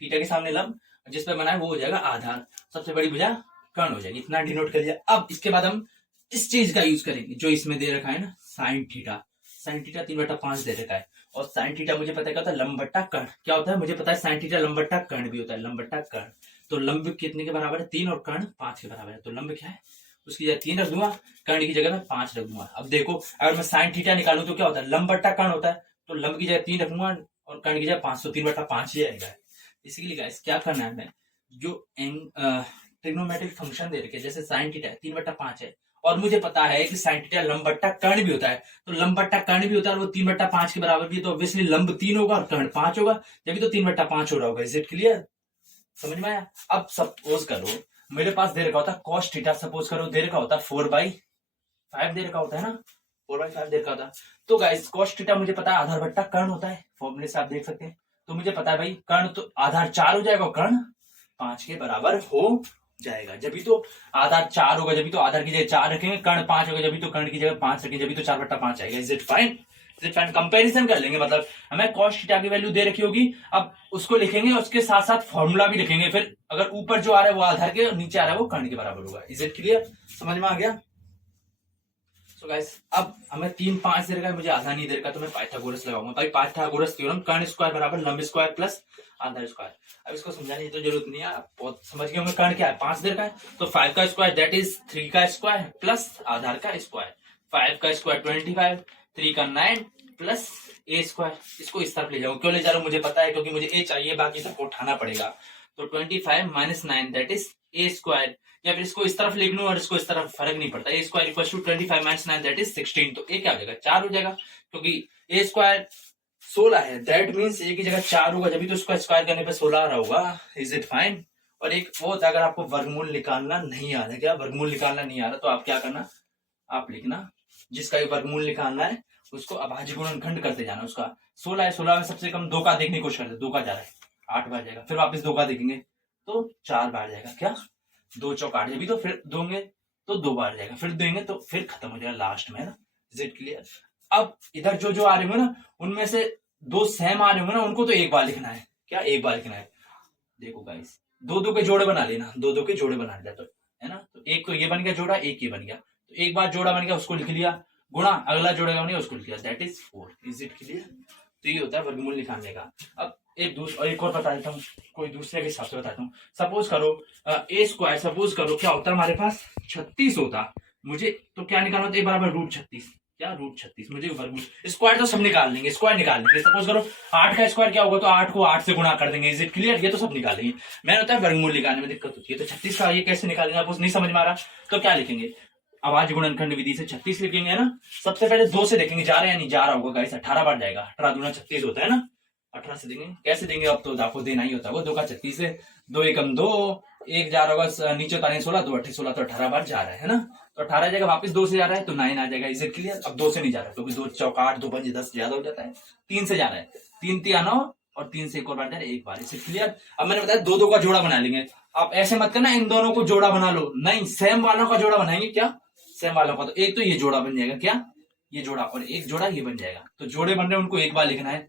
थीटा के सामने लंब, जिस पे बनाए वो हो जाएगा आधार, सबसे बड़ी भुजा कर्ण हो जाएगी। इतना डिनोट कर लिया। अब इसके बाद हम इस चीज का यूज करेंगे जो इसमें दे रखा है ना, साइन थीटा। साइन थीटा 3/5 दे रखा है, और साइन थीटा मुझे पता है क्या होता है, लंब बट्टा कर्ण। क्या होता है? मुझे पता है साइन थीटा लंब बट्टा कर्ण भी होता है, लंब बट्टा कर्ण। तो लंब कितने के बराबर है? 3 और कर्ण 5 के बराबर है। तो लंब क्या है, उसकी जगह 3 रख दूंगा, कर्ण की जगह में 5 रख दूंगा। अब देखो अगर मैं साइन थीटा निकालू तो क्या होता है, लंब बट्टा कर्ण होता है, तो लंब की जगह 3 रखूंगा और कर्ण की जगह 5, तो 3/5 ही आएगा। इसीलिए गाइस क्या करना है, हमें जो ट्रिग्नोमेट्रिक फंक्शन दे रखे जैसे साइन थीटा 3/5 है, और मुझे पता है कि साइन थीटा लंब बट्टा कर्ण भी होता है, तो लंब बट्टा कर्ण भी होता है और वो 3/5 के बराबर भी है, तो ऑब्वियसली लंब 3 होगा और कर्ण 5 होगा, जब तो 3/5 हो रहा होगा। Is it clear? समझ में आया? अब सपोज करो मेरे पास दे रखा होता cos थीटा, सपोज करो दे रखा होता 4/5 दे रखा होता है ना, 4/5 दे रखा होता। तो गाइस cos थीटा मुझे पता है आधार बट्टा कर्ण होता है, फॉर्मूले से आप देख सकते हैं। तो मुझे पता है भाई कर्ण तो आधार 4 हो जाएगा और कर्ण 5 के बराबर हो जाएगा। जब भी तो आधार 4 होगा, जब भी तो आधार की जगह 4 रखेंगे, कर्ण 5 होगा, जब भी तो कर्ण की जगह 5 रखेंगे, जब भी तो 4/5 आएगा। Is it fine? कंपैरिजन कर लेंगे, मतलब हमें cos थीटा की वैल्यू दे रखी होगी, अब उसको लिखेंगे, उसके साथ साथ फॉर्मूला भी लिखेंगे, फिर अगर ऊपर जो आ रहा है वो आधार के, नीचे आ रहा है वो कर्ण के बराबर होगा। Is it clear? समझ में आ गया? सो गाइस अब हमें 3 5 दे रखा है, मुझे आधा नहीं दे रखा, तो मैं पाइथागोरस लगाऊंगा। भाई पाइथागोरस थ्योरम, कर्ण स्क्वायर बराबर लंब स्क्वायर प्लस आधार स्क्वायर। अब इसको समझाने की तो जरूरत नहीं है, आप बहुत समझ गए होंगे। कर्ण क्या है, 5 दे रखा है, तो 5 का स्क्वायर दैट इज 3 का स्क्वायर प्लस आधार का स्क्वायर। 5 का स्क्वायर 25, 3 का 9 प्लस ए स्क्वायर। इसको इस तरफ ले जाऊं, क्यों ले जा रहा हूं मुझे पता है, क्योंकि मुझे ए चाहिए, बाकी सबको उठाना पड़ेगा। तो 25 minus 9 that is a square, या फिर इसको इस तरफ लिख लूं और इसको इस तरफ, फर्क नहीं पड़ता। A square equal to 25 minus 9 that is 16। तो ए क्या हो जाएगा, 4 हो जाएगा, क्योंकि ए स्क्वायर 16 है, दैट मीन्स ए की जगह 4 होगा, जब भी तो उसको स्क्वायर करने पे 16 आ रहा होगा। Is it fine? और एक वो होता है, अगर आपको वर्गमूल निकालना नहीं आ रहा है, क्या वर्गमूल निकालना नहीं आ रहा, तो आप क्या करना, आप लिखना जिसका वर्गमूल निकालना है उसको अभाज्य गुणनखंड करते जाना। उसका 16 है, 16 में सबसे कम 2 का देखने की कोशिश करते, 2 का जा रहा है 8 बार जाएगा, फिर वापस 2 का देखेंगे तो 4 बार जाएगा। क्या 2 चौक 8, भी तो फिर दोगे तो 2 बार जाएगा, फिर देंगे तो फिर खत्म हो जाएगा लास्ट में, है ना। Is it clear? अब इधर जो जो आ रहे होंगे ना, उनमें से 2 सेम आ रहे होंगे ना, उनको तो एक बार लिखना है। क्या एक बार लिखना है? देखो गाइस 2 के जोड़े बना लेना, 2 के जोड़े बना लिया, तो है ना, तो एक तो ये बन गया जोड़ा, एक ये बन गया, तो एक बार जोड़ा बन गया उसको लिख लिया, गुणा अगला जोड़ा बन गया उसको लिख लिया, that is 4। Is it clear? तो ये होता है वर्गमूल निकालने का। अब एक और बता देता हूँ, कोई दूसरे के हिसाब से बताता हूँ। सपोज करो ए स्क्वायर, सपोज करो क्या होता है हमारे पास 36 होता, मुझे तो क्या निकालना होता है, बराबर √36। क्या √36? मुझे वर्गमूल, स्क्वायर तो सब निकाल लेंगे, स्क्वायर निकाल लेंगे। सपोज करो 8 का स्क्वायर क्या होगा, तो 8 को 8 से गुणा कर देंगे। Is it clear? ये तो सब निकालेंगे। मैंने होता है वर्गमूल निकालने में दिक्कत होती है, तो 36 का ये कैसे निकालेंगे, आप नहीं समझ में आ रहा तो क्या लिखेंगे, अभाज्य गुणनखंड विधि से 36 लिखेंगे, है ना। सबसे पहले 2 से देखेंगे जा रहा है या नहीं जा रहा होगा गाइस, 18 बार जाएगा, 18 दूना 36 होता है ना, 18 से देंगे। कैसे देंगे, अब तो आपको देना ही होता है वो, 2 का 36 से 2 एकम 2, 1 जा रहा होगा नीचे उतारेंगे 16, 2 8 16, तो 18 बार जा रहा है ना, तो 18 जाएगा, वापस 2 से जा रहा है तो 9 आ जाएगा। Is it clear? अब 2 से नहीं जा रहा है, क्योंकि 2 चौक 8, 2 5 10 ज्यादा हो जाता है। 3 से जा रहा है, 3 3 9 और 3 से एक और बार जा रहा है, एक बार। Is it clear? अब मैंने बताया 2 का जोड़ा बना लेंगे। आप ऐसे मत करना इन दोनों को जोड़ा बना लो, नहीं, सेम वालों का जोड़ा बनाएंगे। क्या सेम वालों का, तो एक तो ये जोड़ा बन जाएगा, क्या ये जोड़ा, और एक जोड़ा ये बन जाएगा। तो जोड़े बन रहे हैं उनको एक बार लिखना है,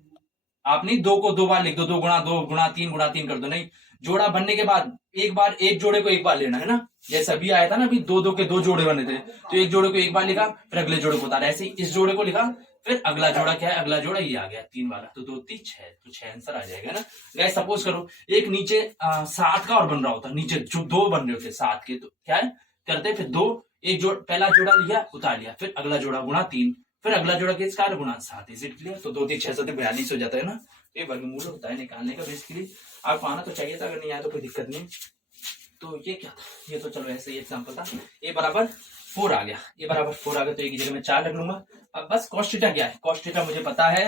आप नहीं 2 को 2 बार लिख दो, 2 गुणा 2 गुणा 3 गुणा 3 कर दो, नहीं, जोड़ा बनने के बाद एक बार एक जोड़े को एक बार लेना है ना। जैसे अभी आया था ना, अभी 2 के 2 जोड़े बने थे, तो एक जोड़े को एक बार लिखा, फिर अगले जोड़े को उतारा, ऐसे ही इस जोड़े को लिखा, फिर अगला जोड़ा क्या है, अगला जोड़ा ये आ गया 3 बार, तो 2 3 6, तो 6 आंसर आ जाएगा ना। गाइस सपोज करो एक नीचे 7 का और बन रहा होता, नीचे जो 2 बन रहे होते 7 के, तो क्या है करते, फिर 2 एक पहला जोड़ा लिया उतार लिया, फिर अगला जोड़ा गुणा 3, फिर अगला जोड़ा किस कार्य गुणा 7। Is it clear? तो 2 3 6 7 42 हो जाता है ना। ये वर्गमूल होता है निकालने का, बेसिकली आपको आना तो चाहिए था, अगर नहीं आया तो कोई दिक्कत नहीं। तो ये क्या था, ये तो चलो ऐसे ही एग्जाम्पल था। ए बराबर 4 आ गया, ए बराबर 4 आ गया तो ए की जगह मैं 4 रख लूंगा। अब बस cos थीटा क्या है, cos थीटा मुझे पता है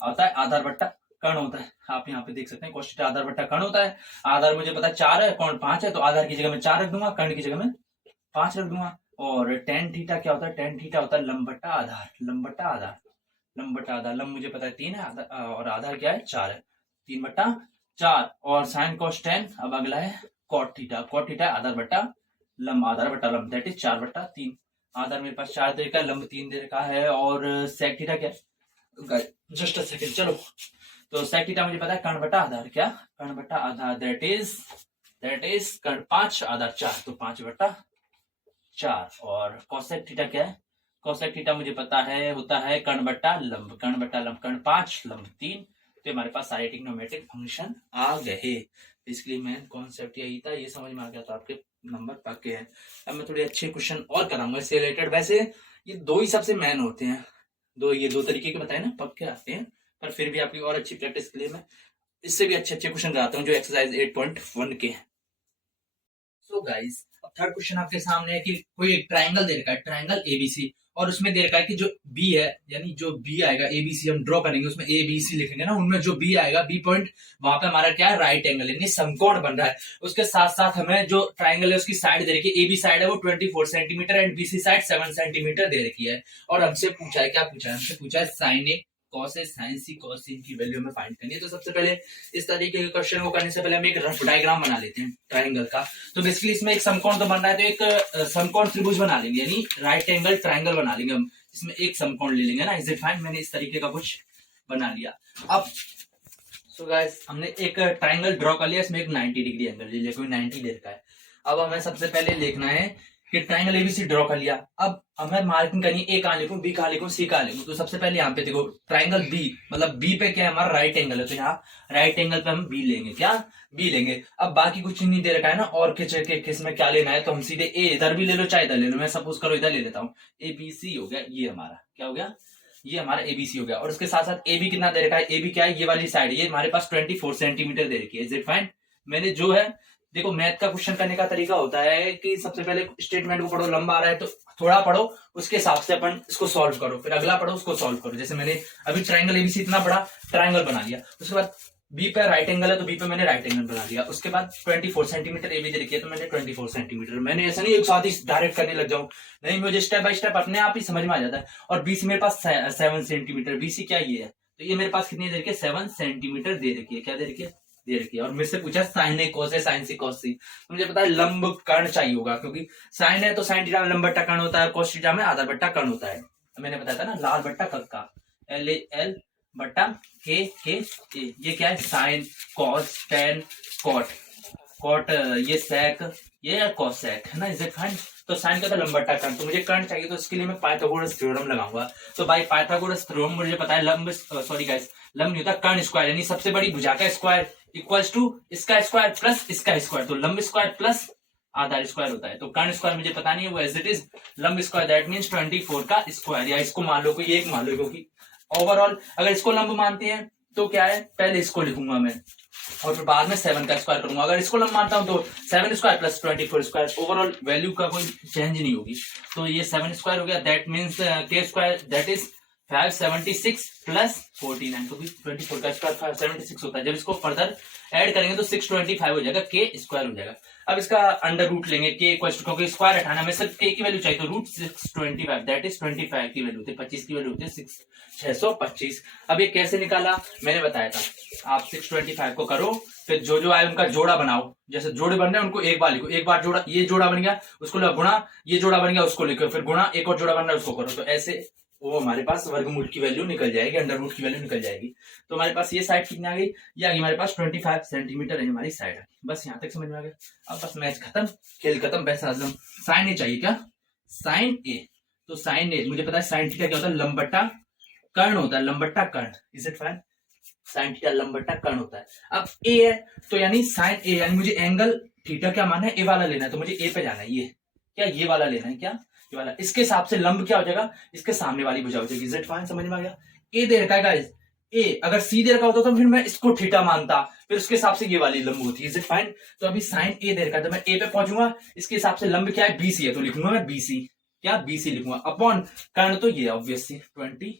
आता है आधार बट्टा कर्ण होता है। आप यहाँ पे देख सकते हैं cos थीटा आधार बट्टा कर्ण होता है। आधार मुझे पता है 4 है, कौन 5 है, तो आधार की जगह मैं 4 रख दूंगा, कर्ण की जगह मैं 5 रख दूंगा। और tan थीटा क्या होता है, tan थीटा होता है लंब बट्टा आधार, लंब बट्टा आधार, लंब बट्टा आधार। लंब मुझे पता है 3 है और आधार क्या है 4 है, 3/4। और साइन cos tan, अब अगला है cot थीटा, cot थीटा आधार बट्टा लंब, आधार बट्टा लंब, दैट इज 4/3। आधार मेरे पास 4 दे रखा है, लंब 3 दे रखा है, और sec थीटा क्या है, जस्ट अ सेकंड चलो। तो sec थीटा मुझे पता है कर्ण बट्टा आधार, क्या कर्ण बट्टा आधार, दैट इज कर्ण 5 आधार 4, तो 5/4। और cosec थीटा क्या है, cosec थीटा मुझे पता है होता है कर्ण बट्टा लंब, कर्ण बट्टा लंब, कर्ण 5 लंब 3। तो हमारे पास सारे ट्रिग्नोमेट्रिक फंक्शन आ गए। इसलिए मेन कॉन्सेप्ट यही था, ये समझ में आ गया तो आपके नंबर पक्के हैं। अब मैं थोड़े अच्छे क्वेश्चन और कराऊंगा इससे रिलेटेड। वैसे ये 2 ही सबसे मेन होते हैं, ये 2 तरीके के बताए ना पक्के आते हैं, पर फिर भी आपकी और अच्छी प्रैक्टिस के लिए मैं इससे भी अच्छे क्वेश्चन कराता हूँ जो एक्सरसाइज 8.1 के हैं। सो गाइस, अब थर्ड क्वेश्चन आपके सामने है कि कोई एक ट्राइंगल दे रखा है, ट्राइंगल एबीसी, और उसमें दे रखा है कि जो बी है, यानी जो बी आएगा, एबीसी हम ड्रॉ करेंगे, उसमें ए बी सी लिखेंगे ना, उनमें जो बी आएगा, बी पॉइंट, वहां पे हमारा क्या है, राइट एंगल, यानी समकोण बन रहा है। उसके साथ साथ हमें जो ट्राइंगल है उसकी साइड दे रखी है, ए बी साइड है वो 24 centimetre and b c side 7 centimetre दे रखी है। और हमसे पूछा है, क्या पूछा है, हमसे पूछा है sign A cos A sign C cos सी की वैल्यू में फाइंड करनी है। तो सबसे पहले इस तरीके के क्वेश्चन को करने से पहले हम एक रफ डायग्राम बना लेते हैं ट्राइंगल का। तो बेसिकली इसमें एक समकोण तो बन रहा है, तो एक समकोण त्रिभुज बना लेंगे, यानी राइट एंगल ट्राइंगल बना लेंगे हम, इसमें एक समकोण ले लेंगे ना। इज इट फाइन, मैंने इस तरीके का कुछ बना लिया। अब सो गाइस, हमने एक ट्राइंगल ड्रॉ कर लिया, इसमें एक 90 डिग्री एंगल ले लिया, कोई 90 दे रखा है। अब हमें सबसे पहले लिखना है कि ट्राइंगल एबीसी ड्रॉ कर लिया। अब हमें मार्किंग करनी है, ए कहां लिखूं, बी कहां लिखूं, सी कहां लिखूं। तो सबसे पहले यहाँ पे देखो ट्राइंगल बी, मतलब बी पे क्या है हमारा राइट एंगल है, तो यहाँ राइट एंगल पे हम बी लेंगे, क्या बी लेंगे। अब बाकी कुछ नहीं दे रखा है ना, और किस में क्या लेना है, तो हम सीधे ए इधर भी ले लो चाहे इधर ले लो। मैं सपोज करो इधर ले लेता हूँ, ए बी सी हो गया, ये हमारा क्या हो गया, ये हमारा एबीसी हो गया। और उसके साथ साथ ए बी कितना दे रखा है, ए बी क्या है, ये वाली साइड, ये हमारे पास 24 सेंटीमीटर दे रखी है। इज इट फाइन, मैंने जो है देखो मैथ का क्वेश्चन करने का तरीका होता है कि सबसे पहले स्टेटमेंट को पढ़ो, लंबा आ रहा है तो थोड़ा पढ़ो, उसके हिसाब से अपन इसको सॉल्व करो, फिर अगला पढ़ो उसको सॉल्व करो। जैसे मैंने अभी ट्राइंगल एबीसी इतना बड़ा ट्राइंगल बना लिया, उसके बाद बी पे राइट एंगल है तो बी पे मैंने राइट एंगल बना लिया। उसके बाद 24 सेंटीमीटर ए बी दे रखी है तो मैंने 24 सेंटीमीटर, मैंने ऐसा नहीं एक साथ ही डायरेक्ट करने लग जाऊं, नहीं, मुझे स्टेप बाय स्टेप अपने आप ही समझ में आ जाता है। और बीसी मेरे पास 7 सेंटीमीटर, बीसी क्या ये है, तो ये मेरे पास कितनी दे रखी है, 7 सेंटीमीटर दे रखी है, क्या दे रखी है, दे रखी है। और मुझसे पूछा sign A cos A sign C cos सी, तो मुझे पता है लंब कर्ण चाहिए होगा, क्योंकि साइन है तो साइन थीटा में लंब बट्टा कर्ण होता है, कॉस थीटा में आधा बट्टा कर्ण होता है। मैंने बताया था ना, लाल बट्टा कक्का, एल ए एल बट्टा के ए, ये क्या है, sin cos tan cot, cot ये सेक, ये कॉसेक है ना। इज इट फाइन, तो साइन का तो लंब बट्टा कर्ण, तो मुझे कर्ण चाहिए, तो इसके लिए मैं पाइथागोरस थ्योरम लगाऊंगा। तो भाई पाइथागोरस थ्योरम मुझे पता है लंब, सॉरी गाइस, लंब नहीं होता कर्ण स्क्वायर, यानी सबसे बड़ी भुजा का स्क्वायर इक्वल्स टू इसका स्क्वायर प्लस इसका स्क्वायर, तो लंब स्क्वायर प्लस आधार स्क्वायर होता है। तो कर्ण स्क्वायर मुझे पता नहीं है, वो एज इट इज लंब स्क्वायर, दैट मींस 24 का स्क्वायर, या इसको मान लो कोई एक मान लो, क्योंकि ओवरऑल अगर इसको लंब मानते हैं तो क्या है, पहले इसको लिखूंगा मैं और फिर बाद में 7 का स्क्वायर करूंगा। अगर इसको लंब मानता हूं तो 7 square plus 24 square, overall value का कोई चेंज नहीं होगी। तो ये 7 स्क्वायर हो गया, दैट मींस के स्क्वायर, दैट इज 576 प्लस 49, तो 24 का स्क्वायर 576 होता है। जब इसको फर्दर ऐड करेंगे तो 625 हो जाएगा, के स्क्वायर हो जाएगा। अब इसका अंडर रूट लेंगे, के इक्वल टू, क्योंकि स्क्वायर हटाना में सिर्फ के की वैल्यू चाहिए, तो रूट 625, दैट इज 25 की वैल्यू होती है, 25 की वैल्यू होती है 625। अब ये कैसे निकाला मैंने बताया था, आप 625 को करो, फिर जो जो आए उनका जोड़ा बनाओ, जैसे जोड़े बन रहे हैं उनको एक बार लिखो, एक बार जोड़ा, ये जोड़ा बन गया उसको लिखो गुणा, ये जोड़ा बन गया उसको लिखो, फिर गुणा, एक और जोड़ा बन रहा है उसको करो, तो ऐसे वो हमारे पास वर्गमूल की वैल्यू निकल जाएगी, अंडर रूट की वैल्यू निकल जाएगी। तो हमारे पास ये साइड कितनी आ गई, ये आ गई हमारे पास 25 सेंटीमीटर है हमारी साइड। बस यहाँ तक समझ में आ गया। अब बस मैच खत्म, खेल खत्म, पैसा आजम। साइन ए चाहिए, क्या साइन ए, तो साइन ए मुझे पता है साइन थीटा क्या होता है, लंब बट्टा कर्ण होता है, लंब बट्टा कर्ण। Is it fine, sine theta लंब बट्टा कर्ण होता है। अब ए है तो यानी साइन ए, यानी मुझे एंगल थीटा क्या मानना है, ए वाला लेना है, तो मुझे ए पे जाना है, ये क्या ये वाला लेना है, क्या ये वाला। इसके हिसाब से लंब क्या हो जाएगा, इसके सामने वाली भुजा हो जाएगी। इज इट फाइन, समझ में आ गया। ए दे रखा है गाइस, ए अगर सी दे रखा होता तो फिर मैं इसको थीटा मानता, फिर उसके हिसाब से ये वाली लंब होती है। Is it fine? तो अभी साइन ए दे रखा है तो मैं ए पे पहुंचूंगा, इसके हिसाब से लंब क्या है बीसी है, तो लिखूंगा मैं बीसी, क्या बीसी लिखूंगा अपॉन कर्ण तो ये ऑब्वियसली 25,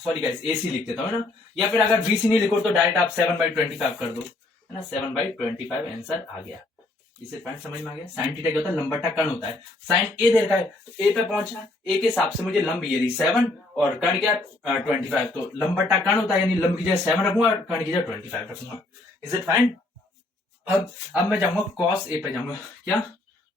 सॉरी गाइस एसी लिख देता हूँ ना, या फिर अगर बीसी नहीं लिखो तो डायरेक्ट आप 7/25 कर दो, है ना, 7/25 आंसर आ गया। इसे पॉइंट समझ में आ गया। साइन थीटा क्या होता है, लंबटा कर्ण होता है। साइन ए दे रखा है तो ए पे पहुंचा, ए के हिसाब से मुझे लंब ये रही 7 और कर्ण क्या 25, तो लंबटा कर्ण होता है, यानी लंब की जगह 7 रखूंगा और कर्ण की जगह 25 रखूंगा। Is it fine? अब मैं जाऊंगा कॉस ए पे जाऊंगा, क्या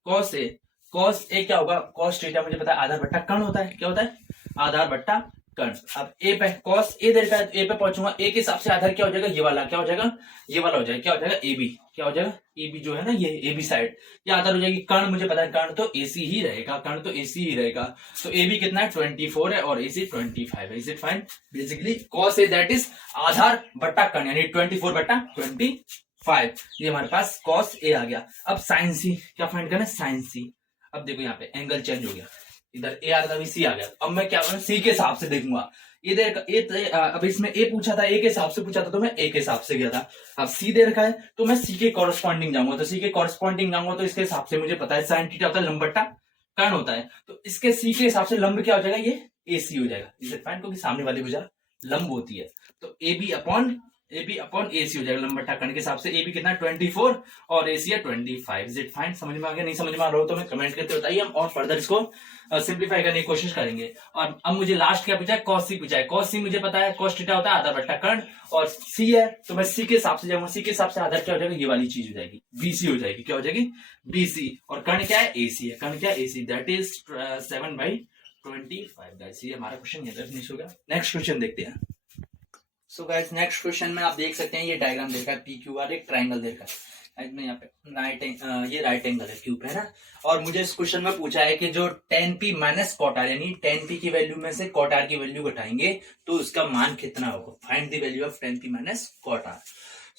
कॉस ए, कॉस ए क्या होगा, कॉस थीटा मुझे पता है आधार बट्टा कर्ण होता है, क्या होता है आधार बट्टा कर्ण। अब ए पे कॉस ए दे रखा है तो ए पे पहुंचूंगा, ए के हिसाब से आधार क्या हो जाएगा ये वाला, क्या हो जाएगा ये वाला हो जाएगा, क्या हो जाएगा ए बी, क्या हो जाएगा ए बी जो है ना ये ए बी साइड, ये आधार हो जाएगी। कर्ण मुझे पता है कर्ण तो एसी ही रहेगा, कर्ण तो एसी ही रहेगा, तो ए बी कितना है 24 है और एसी 25 है। Is it fine? Basically cos A that is आधार बट्टा कर्ण, यानी 24/25, ये हमारे पास कॉस ए आ गया। अब साइन सी क्या फाइंड करना है, साइन सी। अब देखो यहाँ पे एंगल चेंज हो गया, इधर ए आ रहा था सी आ गया, अब मैं क्या करूँ सी के हिसाब से देखूंगा। अब इसमें ए पूछा था, ए के हिसाब से पूछा था तो मैं ए के हिसाब से गया था। अब सी दे रखा है तो मैं सी के कॉरेस्पॉन्डिंग जाऊंगा, तो सी के कॉरेस्पॉन्डिंग जाऊंगा तो इसके हिसाब से मुझे पता है साइन थीटा होता है लंब बट्टा कर्ण होता है, तो इसके सी के हिसाब से लंब क्या हो जाएगा ये ए सी हो जाएगा। Is it fine? क्योंकि सामने वाली भुजा लंब होती है, तो ए बी अपॉन ए सी हो जाएगा लंब बट्टा कर्ण के हिसाब से। ए बी कितना 24 और ए सी है 25। Is it fine? समझ में आ गया? नहीं समझ में आ रहा हो तो मैं कमेंट करके बताइए, हम और फर्दर इसको सिंप्लीफाई करने की कोशिश करेंगे। और अब मुझे लास्ट क्या पूछा है, कॉस सी पूछा है। कॉस सी मुझे पता है कॉस थीटा होता है आधार बट्टा कर्ण, और सी है तो मैं सी के हिसाब से जाऊंगा, सी के हिसाब से आधार क्या हो जाएगा ये वाली चीज हो जाएगी बीसी हो जाएगी, क्या हो जाएगी बीसी, और कर्ण क्या है एसी है, कर्ण क्या है एसी, दैट इज 7/25 गाइस। ये हमारा क्वेश्चन ये फिनिश हो गया। नेक्स्ट क्वेश्चन देखते हैं। सो गाइस नेक्स्ट क्वेश्चन में आप देख सकते हैं ये डायग्राम देखा है, पी क्यू आर एक ट्राइंगल देखा है, यहाँ पे ये राइट एंगल है क्यूब है ना, और मुझे इस क्वेश्चन में पूछा है कि जो tan p minus cot R, यानी tan p की वैल्यू में से कॉट आर की वैल्यू घटाएंगे तो उसका मान कितना होगा, find the value of tan p minus cot R.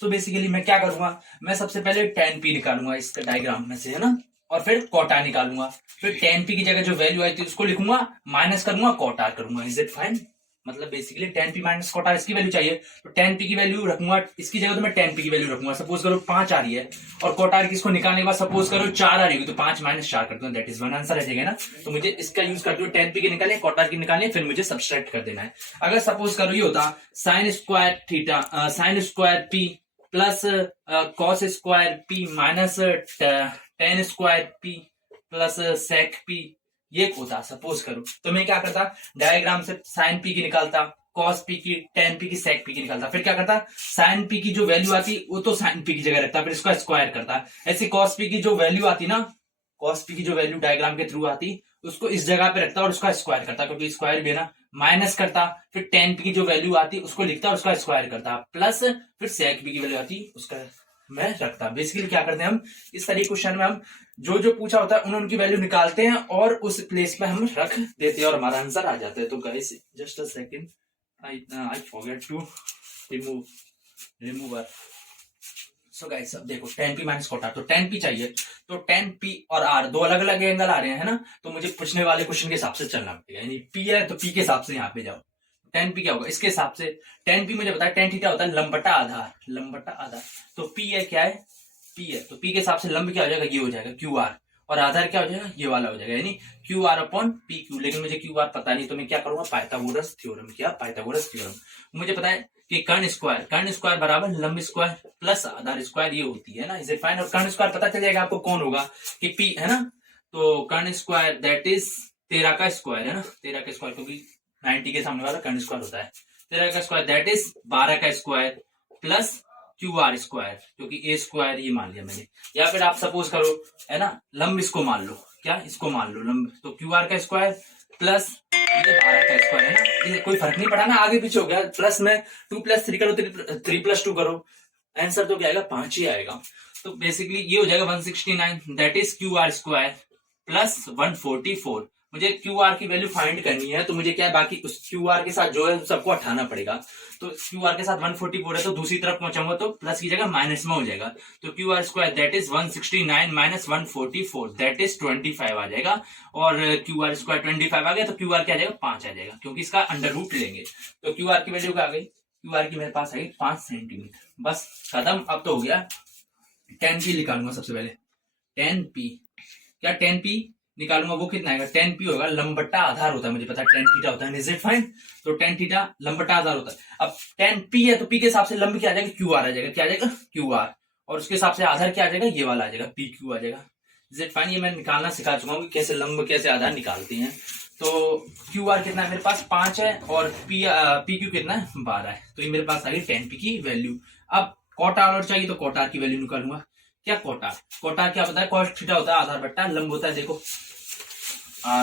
So basically मैं क्या करूंगा, मैं सबसे पहले tan p निकालूंगा इस डायग्राम में से, है ना, और फिर कॉट आर निकालूंगा, फिर tan p की जगह जो वैल्यू आई थी उसको लिखूंगा, माइनस करूंगा कॉट आर करूंगा। Is it fine? मतलब basically tan p minus cot R इसकी वैल्यू चाहिए, तो tan p की वैल्यू रखूंगा इसकी जगह, तो मैं tan p की वैल्यू रखूंगा। सपोज करो 5 आ रही है और कॉट आर की इसको निकालने के बाद सपोज करो 4 आ रही है, तो 5 माइनस 4 करते हैं, दैट इज 1 आंसर आ जाएगा ना। तो मुझे इसका यूज करते हुए tan p की निकालने, कॉट आर की निकालने, फिर मुझे सब्सट्रैक्ट कर देना है। अगर सपोज करो ये होता sin square theta sin square p plus cos square p minus tan square p plus sec p, ये होता सपोज करो, तो मैं क्या करता डायग्राम से साइन पी की निकालता, कॉस पी की, टेन पी की, सेक पी की निकालता, फिर क्या करता साइन पी की जो वैल्यू आती वो तो साइन पी की जगह रखता, फिर इसको स्क्वायर करता। ऐसे कॉस पी की जो वैल्यू आती ना, कॉस पी की जो वैल्यू डायग्राम के थ्रू आती उसको इस जगह पे रखता और उसका स्क्वायर करता, क्योंकि स्क्वायर भी है ना, माइनस करता, फिर टेन पी की जो वैल्यू आती उसको लिखता और उसका स्क्वायर करता, प्लस फिर सेक पी की वैल्यू आती उसका मैं रखता। बेसिकली क्या करते हैं हम इस तरह क्वेश्चन में हम जो जो पूछा होता है उनकी वैल्यू निकालते हैं और उस प्लेस पे हम रख देते हैं और हमारा आंसर आ जाता है। तो guys just a second, I forget to remover. So guys अब देखो tan p minus cot R, तो tan p चाहिए, तो tan p और r दो अलग अलग एंगल आ रहे हैं, है ना, तो मुझे पूछने वाले क्वेश्चन के हिसाब से चलना पड़ेगा, यानी p है तो p के हिसाब से यहाँ पे जाओ। tan p क्या होगा इसके हिसाब से, tan p मुझे पता है tan थीटा होता है लंब बटा आधार, लंब बटा आधार, तो p है क्या है p है, तो p के हिसाब से लंब क्या हो जाएगा ये हो जाएगा क्यू आर, और आधार क्या हो जाएगा ये वाला हो जाएगा, यानी Q R upon P Q. लेकिन मुझे क्यू आर पता नहीं, तो मैं क्या करूंगा पाइथागोरस थ्योरम, क्या पाइथागोरस थ्योरम। मुझे पता है कि कर्ण स्क्वायर बराबर लंब स्क्वायर प्लस आधार स्क्वायर ये होती है ना, इज इट फाइन। और कर्ण स्क्वायर पता चल जाएगा आपको कौन होगा कि पी है ना, तो कर्ण स्क्वायर दैट इज 13 का स्क्वायर है ना, 13 का स्क्वायर, क्योंकि 90 के सामने वाला कर्ण स्क्वायर होता है, 13 का स्क्वायर दैट इज 12 का square plus Q R square, क्योंकि ए स्क्वायर ये मान लिया मैंने। या फिर आप सपोज करो है ना लंब इसको मान लो, क्या इसको मान लो लंब, तो क्यू आर का स्क्वायर प्लस ये 12 का स्क्वायर है ना, ये कोई फर्क नहीं पड़ा ना, आगे पीछे हो गया, प्लस में 2 + 3 करो, 3 + 2 करो, आंसर तो क्या आएगा 5 ही आएगा। तो बेसिकली ये हो जाएगा 169 that is Q R square plus 144। मुझे क्यू आर की वैल्यू फाइंड करनी है, तो मुझे क्या है बाकी उस क्यू आर के साथ जो है सबको हटाना पड़ेगा, तो क्यू आर के साथ 144 है तो दूसरी तरफ पहुंचाऊंगा तो प्लस की जगह माइनस में हो जाएगा, तो Q R square that is 169 minus 144 that is 25 आ जाएगा, और क्यू आर स्क्वायर 25 आ गया तो क्यू आर क्या आ जाएगा 5 आ जाएगा, क्योंकि इसका अंडर रूट लेंगे, तो क्यू आर की वैल्यू क्या आ गई, क्यू आर की मेरे पास आई 5 सेंटीमीटर, बस खत्म। अब तो हो गया। 10p निकालूंगा सबसे पहले। 10p क्या 10p निकालूंगा, वो कितना आएगा? 10p होगा लंब बट्टा आधार होता है, मुझे पता है 10 थीटा होता है, इज इट फाइन? तो 10 थीटा लंब बट्टा आधार होता है। अब 10p है तो p के हिसाब से लंब क्या आ जाएगा? क्यू आर आ जाएगा। क्या आ जाएगा? Q R. और उसके हिसाब से आधार क्या आ जाएगा? ये वाला आ जाएगा, पी क्यू आ जाएगा। Is it fine? ये मैं निकालना सिखा चुका हूँ कि कैसे लंब कैसे आधार निकालते हैं। तो क्यू आर कितना है मेरे पास? 5 है, और पी क्यू कितना है? 12 है। तो ये मेरे पास आ गई 10p की वैल्यू। अब कॉट आर और चाहिए तो कॉट आर की वैल्यू निकालूंगा। क्या कॉट आर? कॉट आर क्या होता है? कॉस थीटा होता है आधार बट्टा लंब होता है। देखो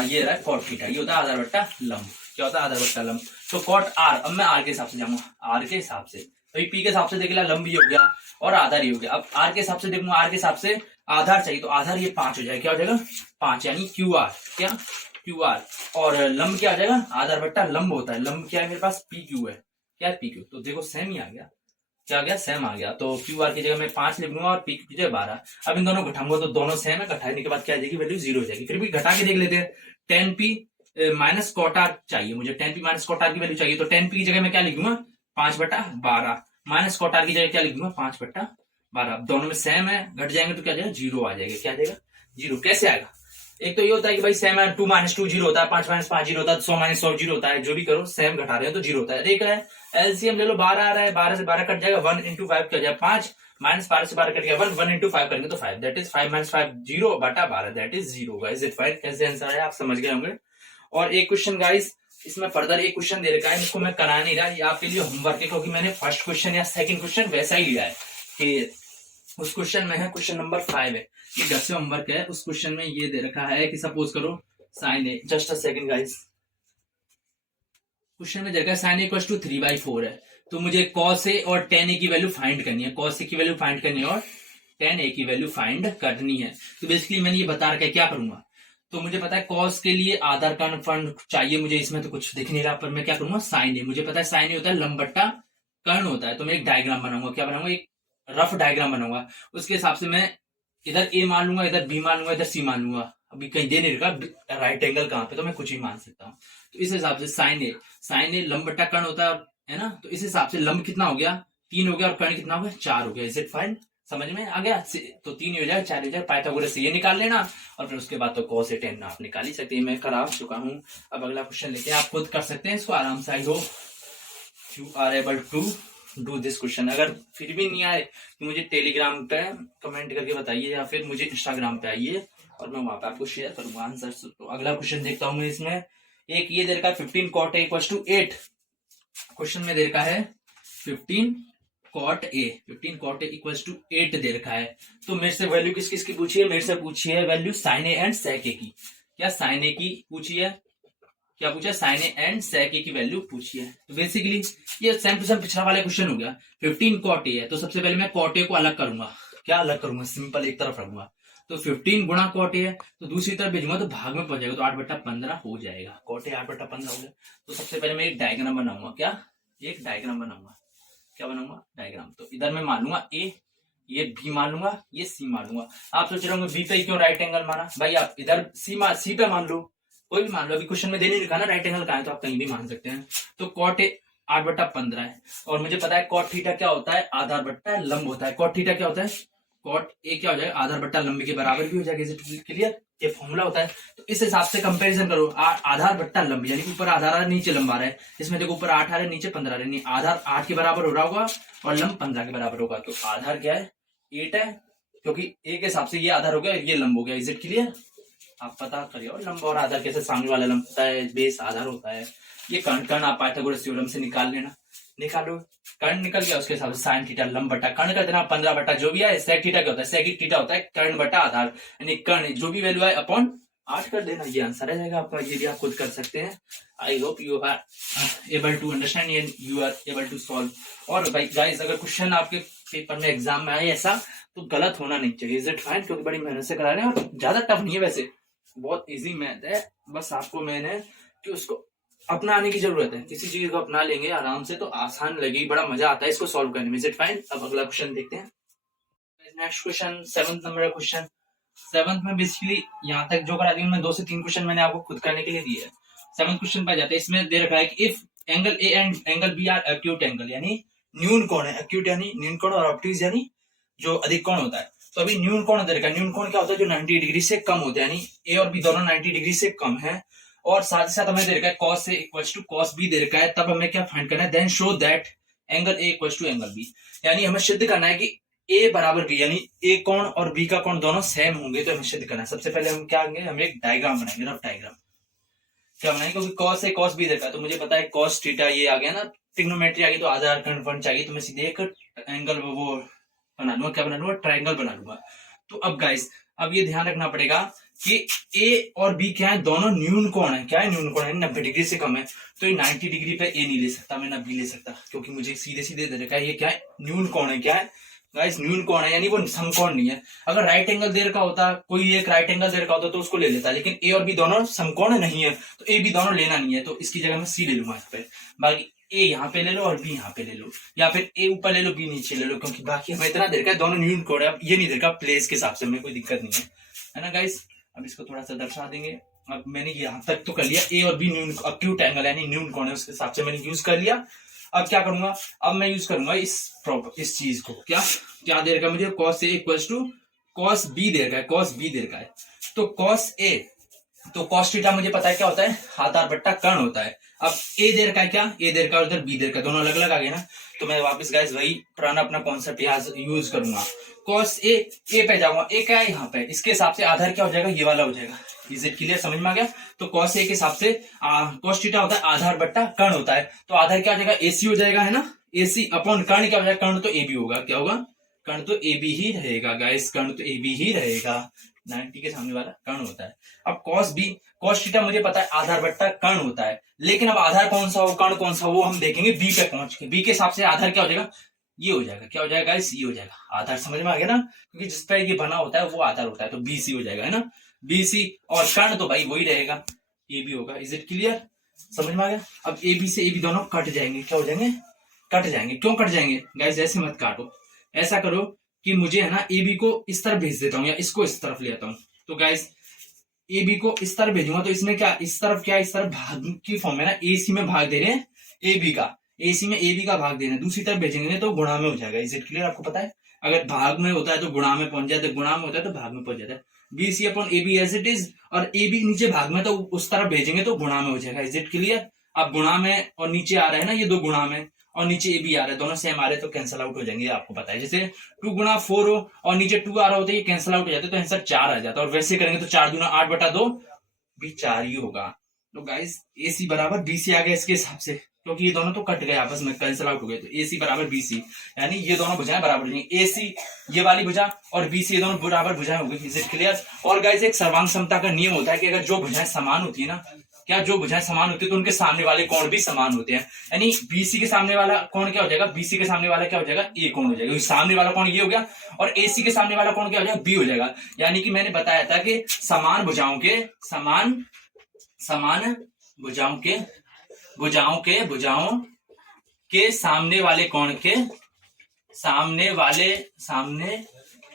ये रहा कॉट थीटा, ये होता है आधार बट्टा लंब। क्या होता है? आधार बट्टा लंब। तो कॉट आर, अब मैं आर के हिसाब से जाऊंगा, आर के हिसाब से। तो ये पी के हिसाब से देख लिया, लंब ही हो गया और आधार ही हो गया। अब आर के हिसाब से देखूंगा, आर के हिसाब से आधार चाहिए तो आधार ये 5 हो जाएगा। क्या हो जाएगा? 5, यानी क्यू आर। क्या? Q R. और लंब क्या आ जाएगा? आधार बट्टा लंब होता है। लंब क्या है मेरे पास? पी क्यू है। क्या है? P Q. तो देखो सेम ही आ गया। क्या आ गया? सेम आ गया। तो क्यू आर की जगह मैं 5 लिख लूंगा और पी की जगह 12। अब इन दोनों घटाऊंगा तो दोनों सेम है, घटाने के बाद क्या आ जाएगी? वैल्यू 0 हो जाएगी। फिर भी घटा के देख लेते हैं। 10p माइनस कॉट आर चाहिए मुझे, 10p माइनस कॉट आर की वैल्यू चाहिए। तो 10p की जगह मैं क्या लिख दूंगा? 5/12 माइनस कॉट आर की जगह क्या लिख दूंगा? 5/12। दोनों में सेम है, घट जाएंगे तो क्या जाएगा? 0 आ जाएगा। क्या आ जाएगा? 0। कैसे आएगा? एक तो ये होता है कि भाई सेम है, 2 - 2 0 होता है, 5 - 5 0 होता है, 100 - 100 0 होता है। जो भी करो सेम घटा रहे हैं तो 0 होता है। एक है एलसीएम ले लो, 12 आ रहा है, 12 से 12 कट जाएगा, 1 × 5 क्या जाएगा? 5 माइनस 12 से 12 कट गया 1, 1 × 5 करेंगे तो 5, that is 5 - 5 0/12, that is 0 guys. It fine? कैसे आंसर है आप समझ गए होंगे। और एक क्वेश्चन गाइस, इसमें फर्दर एक क्वेश्चन दे रखा है, इसको मैं करा नहीं रहा, ये आपके लिए होमवर्क है, क्योंकि मैंने फर्स्ट क्वेश्चन या सेकंड क्वेश्चन वैसा ही लिया है कि उस क्वेश्चन में है, क्वेश्चन नंबर 5 है, ये घर से होमवर्क है। उस क्वेश्चन में ये दे रखा है कि सपोज करो sin A, just a second guys, question में दे रखा है साइन ए इक्वल्स टू 3/4 है। तो मुझे कॉस ए और tan ए की वैल्यू फाइंड करनी है, कॉस ए की वैल्यू फाइंड करनी है और tan ए की वैल्यू फाइंड करनी है। तो बेसिकली मैंने ये बता रखा है क्या करूंगा। तो मुझे पता है कॉस के लिए आधार कार्ड फंड चाहिए मुझे, इसमें तो कुछ दिख नहीं रहा, पर मैं क्या करूंगा? साइन ए, मुझे पता है साइन ए होता है लंब बट्टा कर्ण होता है। तो मैं एक डायग्राम बनाऊंगा। क्या बनाऊंगा? एक रफ डायग्राम बनाऊंगा। उसके हिसाब से मैं इधर ए मान लूंगा, इधर बी मान लूंगा, इधर सी मान लूंगा। अभी कहीं दे नहीं रखा राइट एंगल कहां पे, तो मैं कुछ ही मान सकता हूँ। तो इस हिसाब से साइन ए लंब बट्टा कर्ण होता है ना। तो इस हिसाब से लंब कितना हो गया? 3 हो गया, और कर्ण कितना हो गया? 4 हो गया। Is it fine? समझ में आ गया? तो 3 हो जाए 4 हो जाए, पाइथागोरस से ये निकाल लेना, और फिर उसके बाद तो cos ए tan आप निकाल ही सकते हैं। मैं करा चुका हूँ। अब अगला क्वेश्चन लेते हैं, आप खुद कर सकते हैं इसको आराम से। I hope you are able to do this question. अगर फिर भी नहीं आए तो मुझे टेलीग्राम पे कमेंट करके बताइए, या फिर मुझे इंस्टाग्राम पे आइए और मैं वहां पे आपको शेयर करूंगा आंसर। तो अगला क्वेश्चन देखता हूँ मैं इसमें। एक ये दे रखा है 15 cot a = 8। क्वेश्चन में दे रखा है 15 cot a = 8 दे रखा है। तो मेरे से वैल्यू किस किस की पूछी है? मेरे से पूछी है value sin a and sec a की। क्या sin a की पूछी है? क्या पूछा? sin a and sec a की वैल्यू पूछी है। तो बेसिकली ये सेम टू सेम पिछला वाला क्वेश्चन हो गया। 15 cot a है, तो सबसे पहले मैं cot a को अलग करूंगा। क्या अलग करूंगा? सिंपल एक तरफ रखूंगा। तो 15 गुणा cot a है, तो दूसरी तरफ भेजूंगा तो भाग में पड़ जाएगा, तो 8/15 हो जाएगा। cot a 8/15 हो गया। तो सबसे पहले मैं एक डायग्राम बनाऊंगा। क्या? एक डायग्राम बनाऊंगा। क्या बनाऊंगा? डायग्राम। तो इधर मैं मान लूंगा ए, ये बी मान लूंगा, ये सी मान लूंगा। आप सोच रहे होंगे बी पे क्यों राइट एंगल माना? भाई आप इधर सी पे मान लो, कोई भी मान लो। अभी क्वेश्चन में दे नहीं लिखा ना राइट एंगल कहां है, तो आप कहीं भी मान सकते हैं। तो cot a 8/15 है, और मुझे पता है cot थीटा क्या होता है? आधार बट्टा लंब होता है। cot थीटा क्या होता है? cot a क्या हो जाएगा? आधार बट्टा लंब के बराबर भी हो जाएगा। Is clear? ये फॉर्मूला होता है। तो इस हिसाब से कंपैरिजन करो, आधार बट्टा लंब, यानी ऊपर आधार आ रहा है, नीचे लंब आ रहा है। इसमें देखो ऊपर 8 आ रहा है, नीचे 15 आ रहा है। आधार 8 के बराबर हो रहा होगा और लंब 15 के बराबर होगा। तो आधार क्या है? 8 है, क्योंकि ए के हिसाब से ये आधार हो गया, ये लंब हो गया। Is it clear? आप पता करिए। और लंब और आधार कैसे सामने वाला लंब होता है, बेस आधार होता है। ये कर्ण आप पाइथागोरस थ्योरम से निकाल लेना। निकालो, कर्ण निकल गया, उसके हिसाब से साइन थीटा लंब बटा कर्ण कर देना, 15 जो भी है। सेक थीटा क्या होता है? सेक थीटा होता है कर्ण बटा आधार, यानी कर्ण जो भी वैल्यू है अपॉन 8 कर देना। ये आंसर आ जाएगा आपका। ये भी आप खुद कर सकते हैं। I hope you are able to understand and you are able to solve. और भाई गाइस, अगर क्वेश्चन आपके पेपर में एग्जाम में आए ऐसा, तो गलत होना नहीं चाहिए। Is it fine? क्योंकि बड़ी मेहनत से करा रहे हैं, और ज्यादा टफ नहीं है, वैसे बहुत इजी मैथ है। बस आपको मैंने कि उसको अपनाने की जरूरत है। किसी चीज को अपना लेंगे आराम से तो आसान लगेगी, बड़ा मजा आता है इसको सॉल्व करने में। Is it fine? अब अगला क्वेश्चन देखते हैं। नेक्स्ट क्वेश्चन 7th नंबर का क्वेश्चन। 7th में बेसिकली यहाँ तक जो करा दिया, मैं 2 से 3 क्वेश्चन मैंने आपको खुद करने के लिए दिए है। 7th क्वेश्चन पर जाते हैं। इसमें दे रखा है कि if angle A and angle B are acute angle, यानी न्यून कोण है, एक्यूट यानी न्यून कोण और ऑब्ट्यूज यानी जो अधिक कोण होता है। तो अभी न्यून कोण दे रखा है, न्यून कोण क्या होता है, जो 90 डिग्री से कम होता है, यानी ए और बी दोनों 90 डिग्री से कम है। और साथ ही साथ हमें दे रखा है cos A equals to cos B दे रखा है। तब हमें क्या फाइंड करना है, then show that angle A equals to एंगल B, यानी हमें सिद्ध करना है कि A बराबर B, यानी A कोण और B का कोण दोनों सेम होंगे। तो हमें सिद्ध करना है, सबसे पहले हम क्या करेंगे, हम एक डायग्राम बनाएंगे, रफ डायग्राम क्या बनाएंगे, क्योंकि cos A cos B देखा है तो मुझे पता है cos थीटा ये आ गया ना, ट्रिग्नोमेट्री आ गई, तो आधार खंडफल चाहिए, तो मैं सीधे एक एंगल वो बना लूंगा, क्या बना लूंगा, ट्रायंगल बना लूंगा। तो अब गाइस अब ये ध्यान रखना पड़ेगा कि ए और बी क्या है, दोनों न्यून कोण है, क्या है, न्यून कोण है, 90 डिग्री से कम है। तो ये 90 डिग्री पे ए नहीं ले सकता, मैं ना बी ले सकता, क्योंकि मुझे सीधे सीधे दे रखा है ये क्या है, न्यून कोण है। क्या है गाइस, न्यून कोण है, यानी वो समकोण नहीं है। अगर राइट एंगल दे रखा होता, कोई एक राइट एंगल दे रखा होता तो उसको ले लेता, लेकिन ए और बी दोनों समकोण नहीं है, तो ए बी दोनों लेना नहीं है, तो इसकी जगह मैं सी ले लूंगा यहाँ पे। बाकी ए यहाँ पे ले लो और बी यहाँ पे ले लो, या फिर ए ऊपर ले लो बी नीचे ले लो, क्योंकि बाकी हमें इतना दे रखा है दोनों न्यून कोण है। अब ये नहीं दे रखा प्लेस के हिसाब से, हमें कोई दिक्कत नहीं है ना गाइस। अब इसको थोड़ा सा दर्शा देंगे। अब मैंने यहाँ तक तो कर लिया, ए और बी न्यून एक्यूट एंगल यानी न्यून कोण है, उसके हिसाब से मैंने यूज कर लिया। अब क्या करूंगा, अब मैं यूज करूंगा इस चीज को, क्या क्या दे रखा है मुझे, cos A equals to cos B दे रखा है, cos B दे रखा है। तो cos A, तो cos थीटा मुझे पता है क्या होता है, आधार बट्टा कर्ण होता है। अब A दे रखा है, क्या A दे रखा है, उधर B दे रखा है, दोनों अलग अलग आ गए ना। तो मैं वापस गाइस वही पुराना अपना कॉन्सेप्ट यहाँ यूज करूंगा, cos A, A पे जाऊंगा, A क्या है यहाँ पे, इसके हिसाब से आधार क्या हो जाएगा, ये वाला हो जाएगा। इज इट क्लियर, समझ में आ गया। तो cos A के हिसाब से cos थीटा होता है आधार बट्टा कर्ण होता है, तो आधार क्या हो जाएगा, AC हो जाएगा, है ना। AC अपॉन कर्ण क्या हो जाएगा, कर्ण तो AB होगा, क्या होगा, कर्ण तो AB ही रहेगा गाइस, कर्ण तो AB ही रहेगा, 90 के सामने वाला कर्ण होता है। अब cos B, cos थीटा मुझे पता है आधार बट्टा कर्ण होता है, लेकिन अब आधार कौन सा हो, कर्ण कौन सा हो, वो हम देखेंगे B पे पहुंच के। B के हिसाब से आधार क्या हो जाएगा, ये हो जाएगा, क्या हो जाएगा गाइस, ये हो जाएगा। आधार समझ में आ गया ना, क्योंकि जिस पे ये बना होता है वो आधार होता है, तो BC हो जाएगा, है ना, BC। और कर्ण तो भाई वही रहेगा, AB होगा। इज इट क्लियर, समझ में आ गया। अब AB से AB दोनों कट जाएंगे, क्या हो जाएंगे, कट जाएंगे। क्यों कट जाएंगे गाइस, ऐसे मत काटो, ऐसा करो कि मुझे है ना AB को इस तरफ भेज देता हूँ, या इसको इस तरफ ले आता हूँ। तो गाइस AB को इस तरफ भेजूंगा, तो इसमें क्या, इस तरफ क्या, इस तरफ भाग की फॉर्म है ना, AC में भाग दे रहे हैं AB का, AC में AB का भाग दे रहे हैं, दूसरी तरफ भेजेंगे तो गुणा में हो जाएगा। इज इट क्लियर, आपको पता है अगर भाग में होता है तो गुणा में पहुंच जाता है, गुणा में होता है तो भाग में पहुंच जाता है। BC upon AB as it is, और AB नीचे भाग में, तो उस तरफ भेजेंगे तो गुणा में हो जाएगा। Is it clear. अब गुणा में और नीचे आ रहा है ना, ये दो गुणा में और नीचे AB आ रहा है, दोनों सेम आ रहे हैं तो कैंसिल आउट हो जाएंगे, आपको पता है। जैसे 2 गुणा 4 हो और नीचे 2 आ रहा होता है, ये कैंसिल आउट हो जाता है, तो आंसर 4 आ जाता है। और वैसे करेंगे तो 4 दूना 8 बटा 2 भी 4 ही होगा। तो गाइस AC बराबर BC आ गया इसके हिसाब से, क्योंकि ये दोनों तो कट गए आपस में, कैंसिल आउट हो गए, तो AC बराबर BC, यानी ये दोनों भुजाएं बराबर हो जाएंगी, AC ये वाली भुजा और BC ये दोनों बराबर भुजाएं हो गई। Is it clear. और गाइस एक सर्वांग समता का नियम होता है कि अगर जो भुजाएं समान होती है ना, क्या जो भुजाएं समान होती है तो उनके सामने वाले कोण भी समान होते हैं, यानी BC के सामने वाला कोण क्या हो जाएगा, BC के सामने वाला क्या हो जाएगा, A कोण हो जाएगा, सामने वाला कोण ये हो गया, और AC के सामने वाला कोण क्या हो जाएगा, B हो जाएगा। यानी कि मैंने बताया था कि समान भुजाओं के सामने वाले कोण के सामने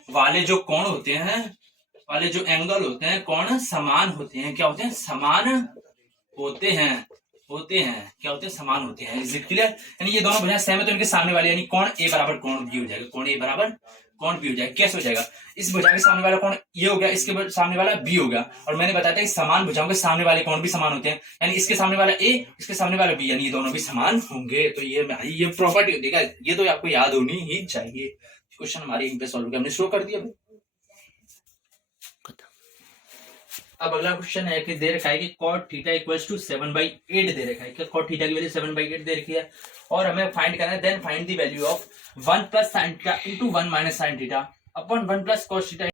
वाले जो कोण होते हैं, वाले जो एंगल होते हैं, कोण समान होते हैं, क्या होते हैं, समान होते हैं, क्या होते हैं, समान होते हैं। Is it clear. यानी ये दोनों भुजाएं सेम है तो इनके सामने वाले, यानी कोण A बराबर कोण B हो जाएगा, कोण A बराबर कोण B हो जाएगा। कैसे हो जाएगा, इस भुजा के सामने वाला कोण ये हो गया, इसके सामने वाला B हो गया, और मैंने बताया था कि समान भुजाओं के सामने वाले कोण भी समान होते हैं, यानी इसके सामने वाला A, इसके सामने वाला B, यानी ये दोनों भी समान होंगे। तो ये प्रॉपर्टी होती है, ये तो आपको याद होनी ही चाहिए। क्वेश्चन हमारे यहीं पे सॉल्व किया, हमने शो कर दिया। अब अगला क्वेश्चन है कि दे रखा है कि cot थीटा इक्वल्स टू 7/8 दे रखा है, कि cot थीटा की वैल्यू 7/8 दे रखी है, और हमें फाइंड करना है, then find the value of 1 plus sin theta into 1 minus sin theta upon 1 plus cos theta